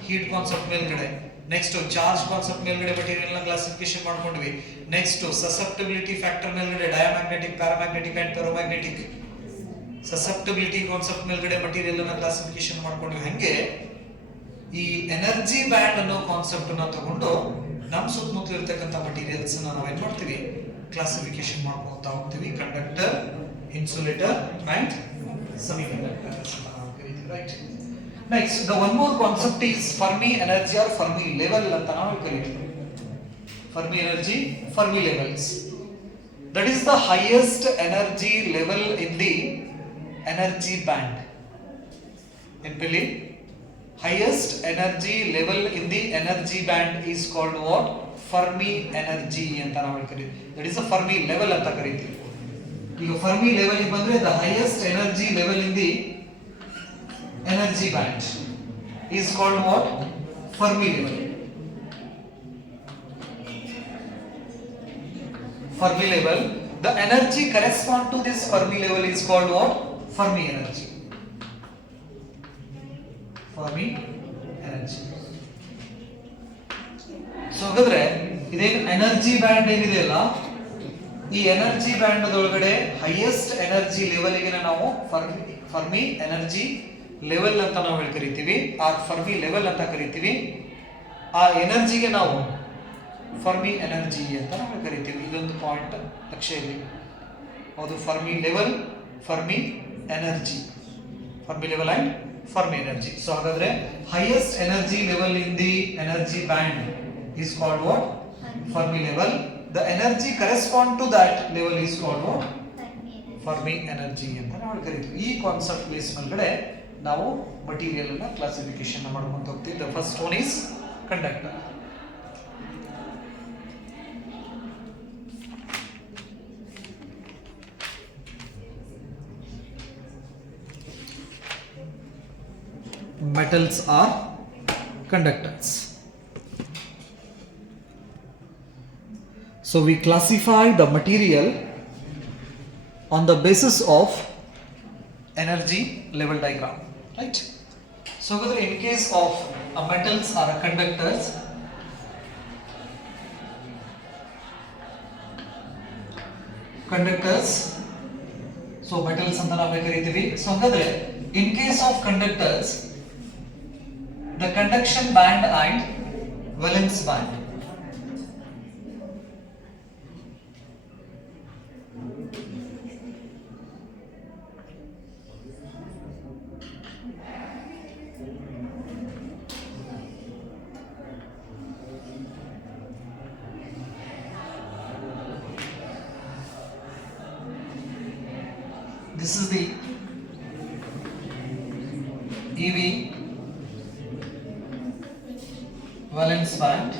ಹೀಟ್ ಕಾನ್ಸೆಪ್ಟ್ ಮೇಲ್ಗಡೆ. ನೆಕ್ಸ್ಟ್ ಚಾರ್ಜ್ ಕಾನ್ಸೆಪ್ಟ್ ಮೇಲ್ಗಡೆ ಮಟೀರಿಯಲ್ ನ ಕ್ಲಾಸಿಫಿಕೇಶನ್ ಮಾಡ್ಕೊಂಡ್ವಿ. ನೆಕ್ಸ್ಟ್ ಸಸೆಪ್ಟಿಬಿಲಿಟಿ ಫ್ಯಾಕ್ಟರ್ ಮೇಲ್ಗಡೆ diamagnetic, paramagnetic and ferromagnetic. Susceptibility concept ಮೇಲ್ಗಡೆ ಮಟೀರಿಯಲ್ ಅನ್ನ ಕ್ಲಾಸಿಫಿಕೇಶನ್ ಮಾಡ್ಕೊಂಡ್ವಿ. ಹಂಗೆ ಈ ಎನರ್ಜಿ ಬ್ಯಾಂಡ್ ಅನ್ನೋ ಕಾನ್ಸೆಪ್ಟ್ ಅನ್ನ ತಗೊಂಡು ನಮ್ಮ ಸುತ್ತಮುತ್ತಲು ಇರತಕ್ಕಂಥ ಮಟೀರಿಯಲ್ಸ್ ಅನ್ನ ನಾವೇನ್ ಮಾಡ್ತೀವಿ? ಕ್ಲಾಸಿಫಿಕೇಶನ್ ಮಾಡ್ಕೊತಾ ಹೋಗ್ತೀವಿ. ಕಂಡಕ್ಟರ್, ಇನ್ಸುಲೇಟರ್ ಅಂಡ್ ಸೆಮಿಕಂಡಕ್ಟರ್ಸ್ ಅಂತ ನಾವು ಕರೀತೀವಿ, right? Next the one more concept is Fermi energy or Fermi level ಅಂತ ನಾವು ಕರೀತೀವಿ. Fermi energy, Fermi levels. That is the highest energy level in the energy band. ನೆನಪಿಲಿ, highest energy level in the energy band is called what? Fermi energy ಅಂತ ನಾವು ಕರೀತೀವಿ. that is a Fermi level ಅಂತ ಕರೀತೀವಿ. ಈಗ Fermi level ಬಂದ್ರೆ the highest energy level in the energy band is called what? Fermi level. Fermi level, the energy correspond to this Fermi level is called what? Fermi energy. Fermi energy. So ಹಾಗಾದ್ರೆ ಇದೇನು energy band ಏನಿದೆಯಲ್ಲ, ಈ energy band ಒಳಗಡೆ highest energy ಲೆವೆಲ್ಗೆ ನಾವು Fermi energy level ಅಂತ ನಾವು ಕರಿತೀವಿ, ಆರ್ ಫರ್ಮಿ ಲೆವೆಲ್ ಅಂತ ಕರಿತೀವಿ. ಆ ಎನರ್ಜಿಗೆ ನಾವು ಫರ್ಮಿ ಎನರ್ಜಿ ಅಂತ ನಾವು ಕರಿತೀವಿ. ಇದೊಂದು ಪಾಯಿಂಟ್ ಲಕ್ಷ್ಯ ಇರಲಿ. ಅದು Fermi level, Fermi energy, Fermi level and Fermi energy. So ಹಾಗಾದ್ರೆ highest energy level in the energy band is called what? Fermi level. The energy correspond to that level is called what? Fermi energy ಅಂತ ನಾವು ಕರೀತೀವಿ. ಈ concept base ಮೇಲೆ ನಾವು ಮಟೀರಿಯಲ್ ಅನ್ನ ಕ್ಲಾಸಿಫಿಕೇಶನ್ ಮಾಡ್ಕೊಂತ ಹೋಗ್ತೀವಿ. The first one is conductor. Metals are conductors. So we classify the material on the basis of energy level diagram, right? So whether in case of metals are conductors, so metals anta ನಾವು ಕರೀತೀವಿ. So ಹಾಗಾದ್ರೆ in case of conductors, the conduction band and valence band. This is the EV valence band.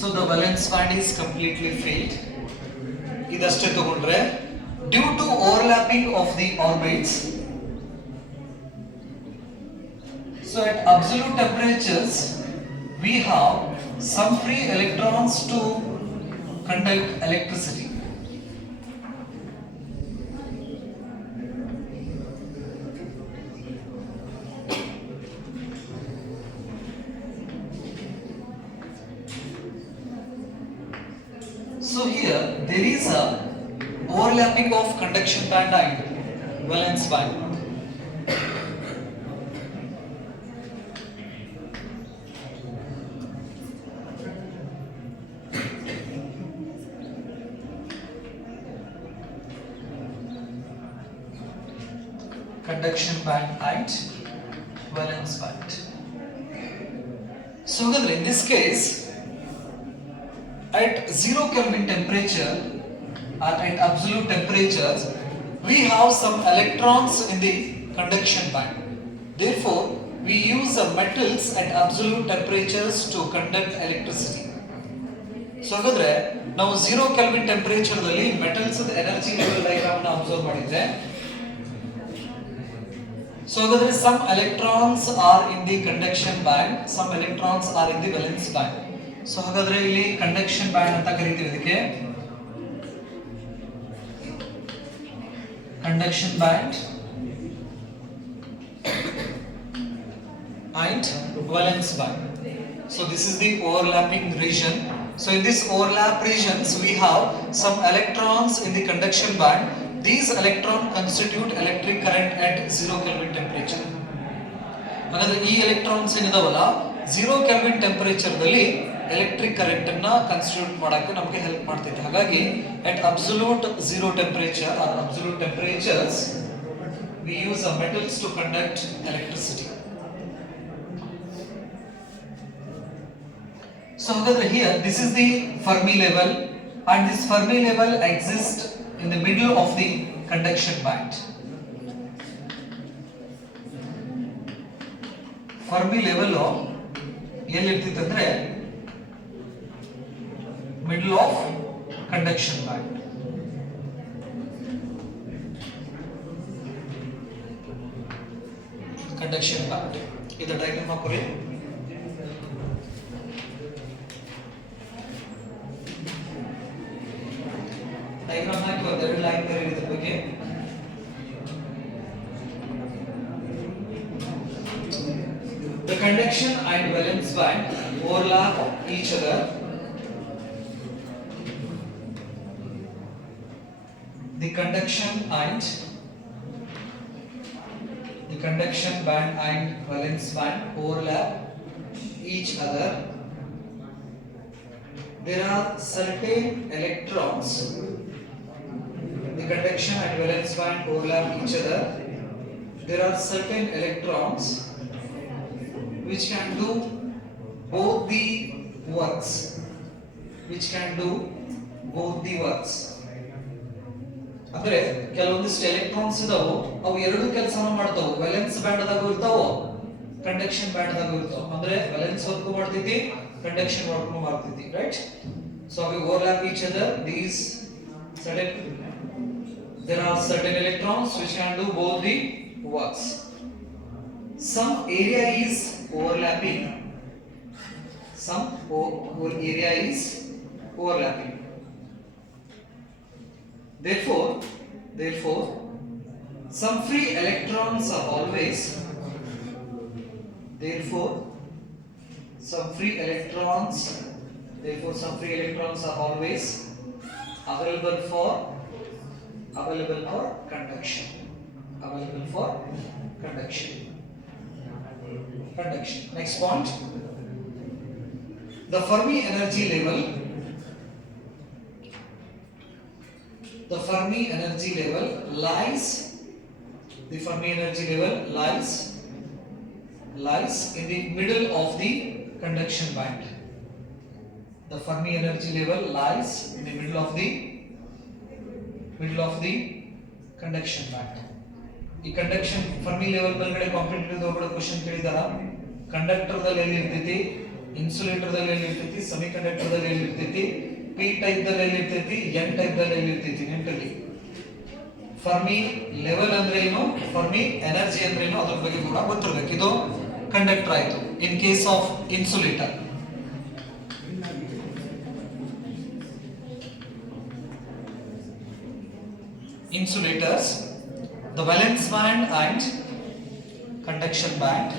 So the valence valence band is completely filled. ಇದಷ್ಟೇ ತಗೊಂಡ್ರೆ due to overlapping of the orbits, so at absolute temperatures we have some free electrons to conduct electricity. So here there is a overlapping of conduction band and valence band. Conduction band and valence band. So in this case, at 0 Kelvin temperature or at absolute temperatures, we have some electrons in the conduction band. Therefore, we use metals at absolute temperatures to conduct electricity. So now 0 Kelvin temperature dalli metals energy level diagram na observe madidre. So some electrons are in the conduction band, some electrons are in the valence band. So ಹಾಗಾದ್ರೆ ಇಲ್ಲಿ conduction band ಅಂತ ಕರೀತೀವಿ ಇದಕ್ಕೆ. Conduction band and valence band. So this is the overlapping region. So in this overlap regions we have some electrons in the conduction band. These electrons constitute electric current at 0 Kelvin temperature. ಹಾಗಾದ್ರೆ ಈ ಎಲೆಕ್ಟ್ರಾನ್ಸ್ ಏನಿದಾವಲ್ಲ 0 Kelvin temperature ದಲ್ಲಿ electric current ಅನ್ನ ಕನ್ಸ್ಟಿಟ್ಯೂಟ್ ಮಾಡಕ್ಕೆ ನಮಗೆ ಹೆಲ್ಪ್ ಮಾಡ್ತೈತೆ. ಹಾಗಾಗಿ at absolute 0 temperature or absolute temperatures we use metals to conduct electricity. So hagadre here this is the Fermi level and this Fermi level exists in the middle of the conduction band. Fermi level ಎಲ್ಲಿ ಇರ್ತಿತ್ತು ಅಂದ್ರೆ middle of conduction band. Conduction band. ಇದು ಡಯಾಗ್ರಾಮ್ ಹಾಕೋರಿ. ಡಯಾಗ್ರಾಮ್ ಹಾಕಿ ಒಂದೆರಡು ಲೈನ್ ಬರೀರಿ ಇದ್ರ ಬಗ್ಗೆ. The conduction and valence band overlap each other. The conduction band and valence band overlap each other. There are certain electrons. The conduction and valence band overlap each other. There are certain electrons which can do both the works. ಅಂದ್ರೆ ಕೆಲವೊಂದಿಷ್ಟು ಎಲೆಕ್ಟ್ರಾನ್ಸ್ ಇದಾವು, ಅವು ಎರಡು ಕೆಲಸನ ಮಾಡ್ತಾವು. Valence band ದಾಗೂ ಇರ್ತಾವು, conduction band ದಾಗೂ ಇರ್ತಾವು. ಅಂದ್ರೆ ವ್ಯಾಲೆನ್ಸ್ ವರ್ಕ್ ಮಾಡ್ತೈತಿ, ಕಂಡಕ್ಷನ್ ವರ್ಕ್ ಮಾಡ್ತೈತಿ, right? So we overlap each other. There are certain electrons which can do both the works. Some area is overlapping. Therefore, some free electrons are always available for conduction. Next point, the Fermi energy level. The Fermi energy level lies in the middle of the conduction band. The Fermi energy level lies in the middle of the conduction band. ಈ conduction Fermi level ಒಳಗಡೆ ಕಾಂಪಿಟೇಟಿವ್ ಒಳಗಡೆ ಕ್ವೆಶ್ಚನ್ ಕೇಳಿದಾರ. ಕಂಡಕ್ಟರ್ ದಲ್ಲಿ ಎಲ್ಲಿ ಇರ್ತೈತಿ? ಇನ್ಸುಲೇಟರ್ದಲ್ಲಿ ಎಲ್ಲಿರ್ತೈತಿ, ಸೆಮಿಕಂಡಕ್ಟರ್ದಲ್ಲಿ ಎಲ್ಲಿರ್ತೈತಿ, ಪಿ ಟೈಪ್ದಲ್ಲಿ ಎಲ್ಲಿರ್ತೈತಿ, ಎನ್ ಟೈಪ್ದಲ್ಲಿ ಎಲ್ಲಿರ್ತೈತಿ. ನೆನಪಲ್ಲಿ ಫರ್ಮಿ ಲೆವೆಲ್ ಅಂದ್ರೆ ಏನು, ಫರ್ಮಿ ಎನರ್ಜಿ ಅಂದ್ರೆ ಏನು, ಅದ್ರ ಬಗ್ಗೆ ಕೂಡ ಗೊತ್ತಿರಬೇಕು. ಇದು ಕಂಡಕ್ಟರ್ ಆಯ್ತು. ಇನ್ case of insulator, insulators, the valence band and conduction band.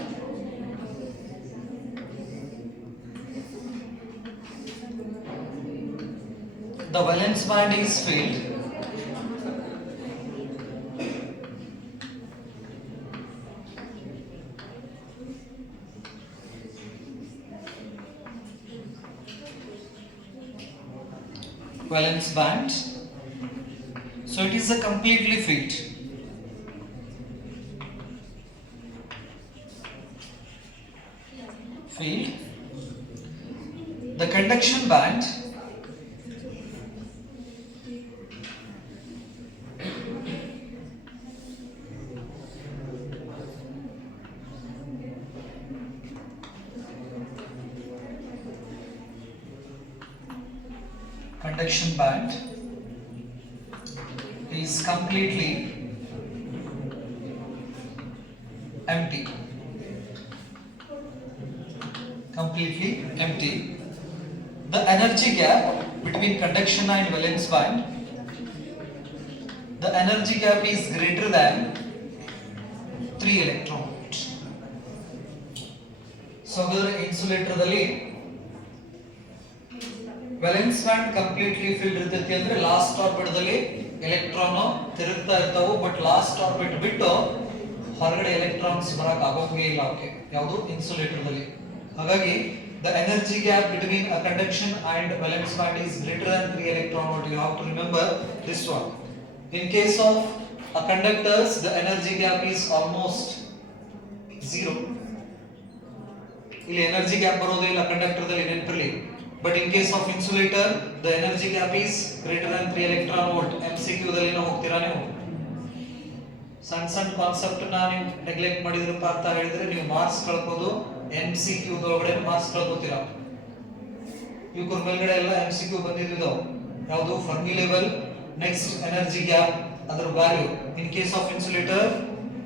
The valence band is filled valence band, so it is a completely filled. The conduction band is completely empty. The energy gap between conduction and valence band, the energy gap is greater than 3 electron volt. So the insulator dalli valence band completely filled ಇರ್ತೈತಿ ಅಂದ್ರೆ last orbit ದಲ್ಲಿ ಎಲೆಕ್ಟ್ರಾನ್ ತಿರುಗ್ತಾ ಇರ್ತಾವು, but last orbit ಬಿಟ್ಟು ಹೊರಗಡೆ ಎಲೆಕ್ಟ್ರಾನ್ಸ್ ಬರಕ್ ಆಗೋಂಗೇ ಇಲ್ಲ ಅವಕ್ಕೆ, ಯಾವುದು ಇನ್ಸುಲೇಟರ್ ದಲ್ಲಿ. ಹಾಗಾಗಿ the energy gap between a conduction and valence band is greater than 3 electron volt. You have to remember this one. In case of a conductors, the energy gap is almost 0. ಇಲ್ಲಿ ಎನರ್ಜಿ ಗ್ಯಾಪ್ ಬರೋದೇ ಇಲ್ಲ ಕಂಡಕ್ಟರ್ ದಲ್ಲಿ, ನೆನಪಿರಲಿ. But in case of insulator, the energy gap is greater than 3 electron volt. MCQ ದಲ್ಲಿ ನಾವು ಹೋಗ್ತೀರಾ ನೀವು? ಸಣ್ಣ ಕಾನ್ಸೆಪ್ಟ್ ನ ನೀವು ನೆಗ್ಲೆಕ್ಟ್ ಮಾಡಿದ್ರೆ ಅಂತ ಹೇಳಿದ್ರೆ ನೀವು ಮಾರ್ಕ್ಸ್ ಕಳ್ಕೋದು. MCQ ದೊಳಗಡೆ ಮಾರ್ಕ್ಸ್ ಕಳ್ಕೋತೀರಾ. ಇವ್ರ ಮೇಲ್ಗಡೆ ಎಲ್ಲ MCQ ಬಂದಿದ್ದಾವೆ. ಯಾವುದು? Fermi level, next energy gap, ಅದರ value. In case of insulator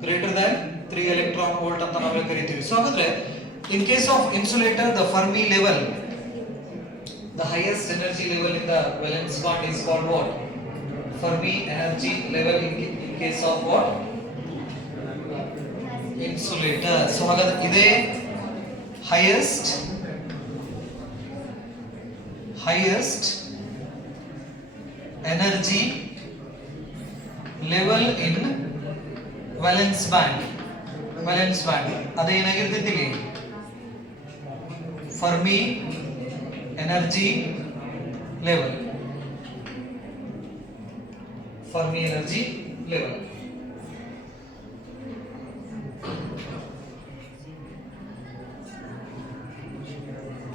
greater than 3 electron volt ಅಂತ ನಾವೇ ಕರಿತೀವಿ. ಸೊ ಹಾಗಾದ್ರೆ in case of insulator, the Fermi level, the highest energy level in the valence band is called what? Fermi energy level in case of what? Insulator. So ಹಾಗಾದ್ರೆ ಇದೇ highest energy level in valence band. ಅದೇನಾಗಿರ್ತೈತಿ ಇಲ್ಲಿ? Fermi energy level.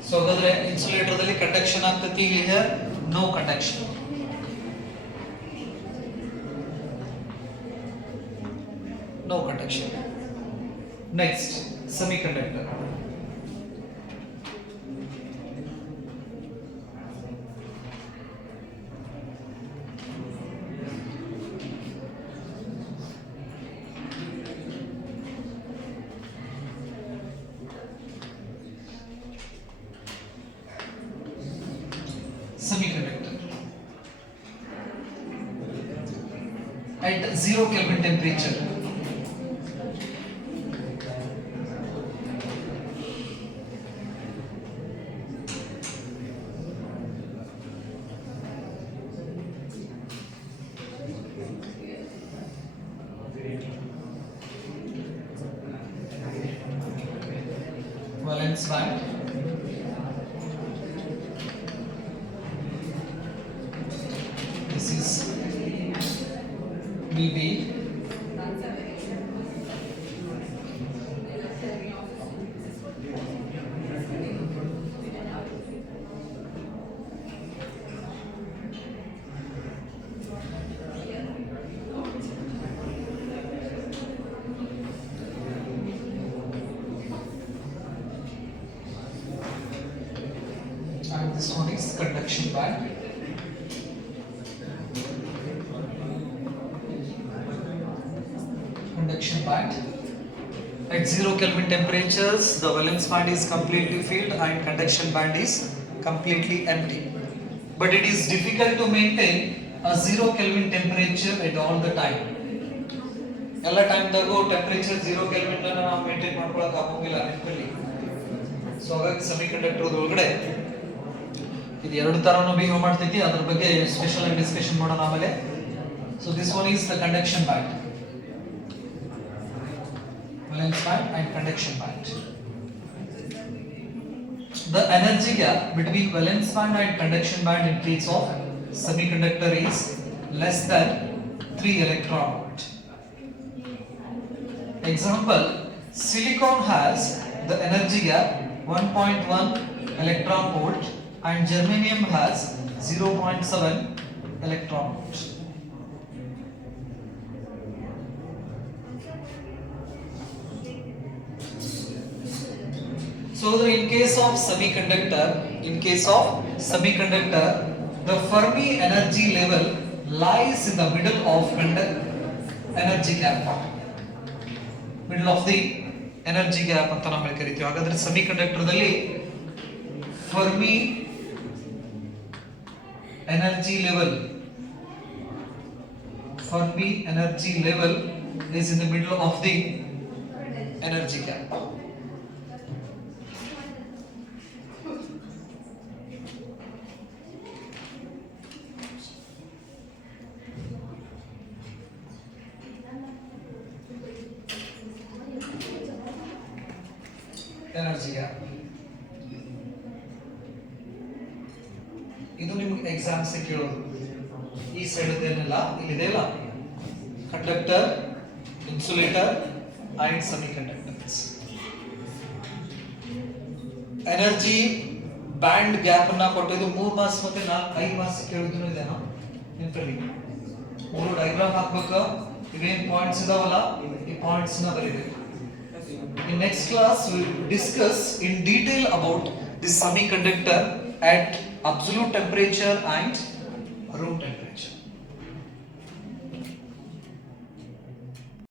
So ಹಾಗಾದ್ರೆ insulator ದಲ್ಲಿ conduction ಆಗ್ತೈತಿ, ಈಗ no conduction. Next, semiconductor. At 0 Kelvin temperature, valence band. This is VB. This one is conduction band. Conduction band. At 0 Kelvin temperatures, the valence band is completely filled and conduction band is completely empty. But it is difficult to maintain a 0 Kelvin temperature at all the time. ಎಲ್ಲ ಟೈಮ್ದಾಗೂ ಟೆಂಪರೇಚರ್ 0 ಕೆಲ್ವಿನ್ ಅನ್ನು ನಾವು ಮೇಂಟೈನ್ ಮಾಡ್ಕೊಳ್ಳೋಕೆ ಆಗೋದಿಲ್ಲ ನೆನಪಲ್ಲಿ. ಸೊ ಹಾಗಾಗಿ ಸೆಮಿಕಂಡಕ್ಟರ್ ಒಳಗಡೆ ಇದು ಎರಡು ತರನು ಬಿಹೇವ್ ಮಾಡ್ತೈತಿ, ಅದ್ರ ಬಗ್ಗೆ ಸ್ಪೆಷಲ್ ಆಗಿ ಡಿಸ್ಕಷನ್ ಮಾಡೋಣ ಆಮೇಲೆ. So this one is the conduction band, valence band and conduction band. The energy gap between valence band and conduction band in case of semiconductor is less than 3 electron volt. Example, silicon has the energy gap 1.1 electron volt and germanium has 0.7 electron volt. So in case of semiconductor, the Fermi energy level lies in the middle of energy gap. Middle of the energy gap ಅಂತ ನಾವು ಕರೀತೀವಿ. ಹಾಗಾದ್ರೆ ಸೆಮಿಕಂಡಕ್ಟರ್ದಲ್ಲಿ Fermi energy level is in the middle of the energy gap. Energy gap ಇದು ನಿಮಗೆ ಎಕ್ಸಾಮ್ಸ್ ಕೇಳೋದು. ಈ ಸೈಡ್ ಏನಿಲ್ಲ, ಇಲ್ಲಿದೆ ಇಲ್ಲ, conductor, insulator and semiconductors. Energy band gap ಅನ್ನ ಕೊಟ್ಟಿದ್ದು 3 ಮಾರ್ಕ್ಸ್ ಮತ್ತೆ 5 ಮಾರ್ಕ್ಸ್ ಕೇಳಿದ್ರು ಇದೆನಾ ನೆನಪಲ್ಲಿ. 3 ಡಯಾಗ್ರಾಮ್ ಹಾಕಬೇಕು, ಇವೇನ್ ಪಾಯಿಂಟ್ಸ್ ಇದಾವಲ್ಲ ಈ ಪಾಯಿಂಟ್ಸ್ ನ ಬರೀಬೇಕು. In next class we will discuss in detail about the semiconductor at absolute temperature and room temperature.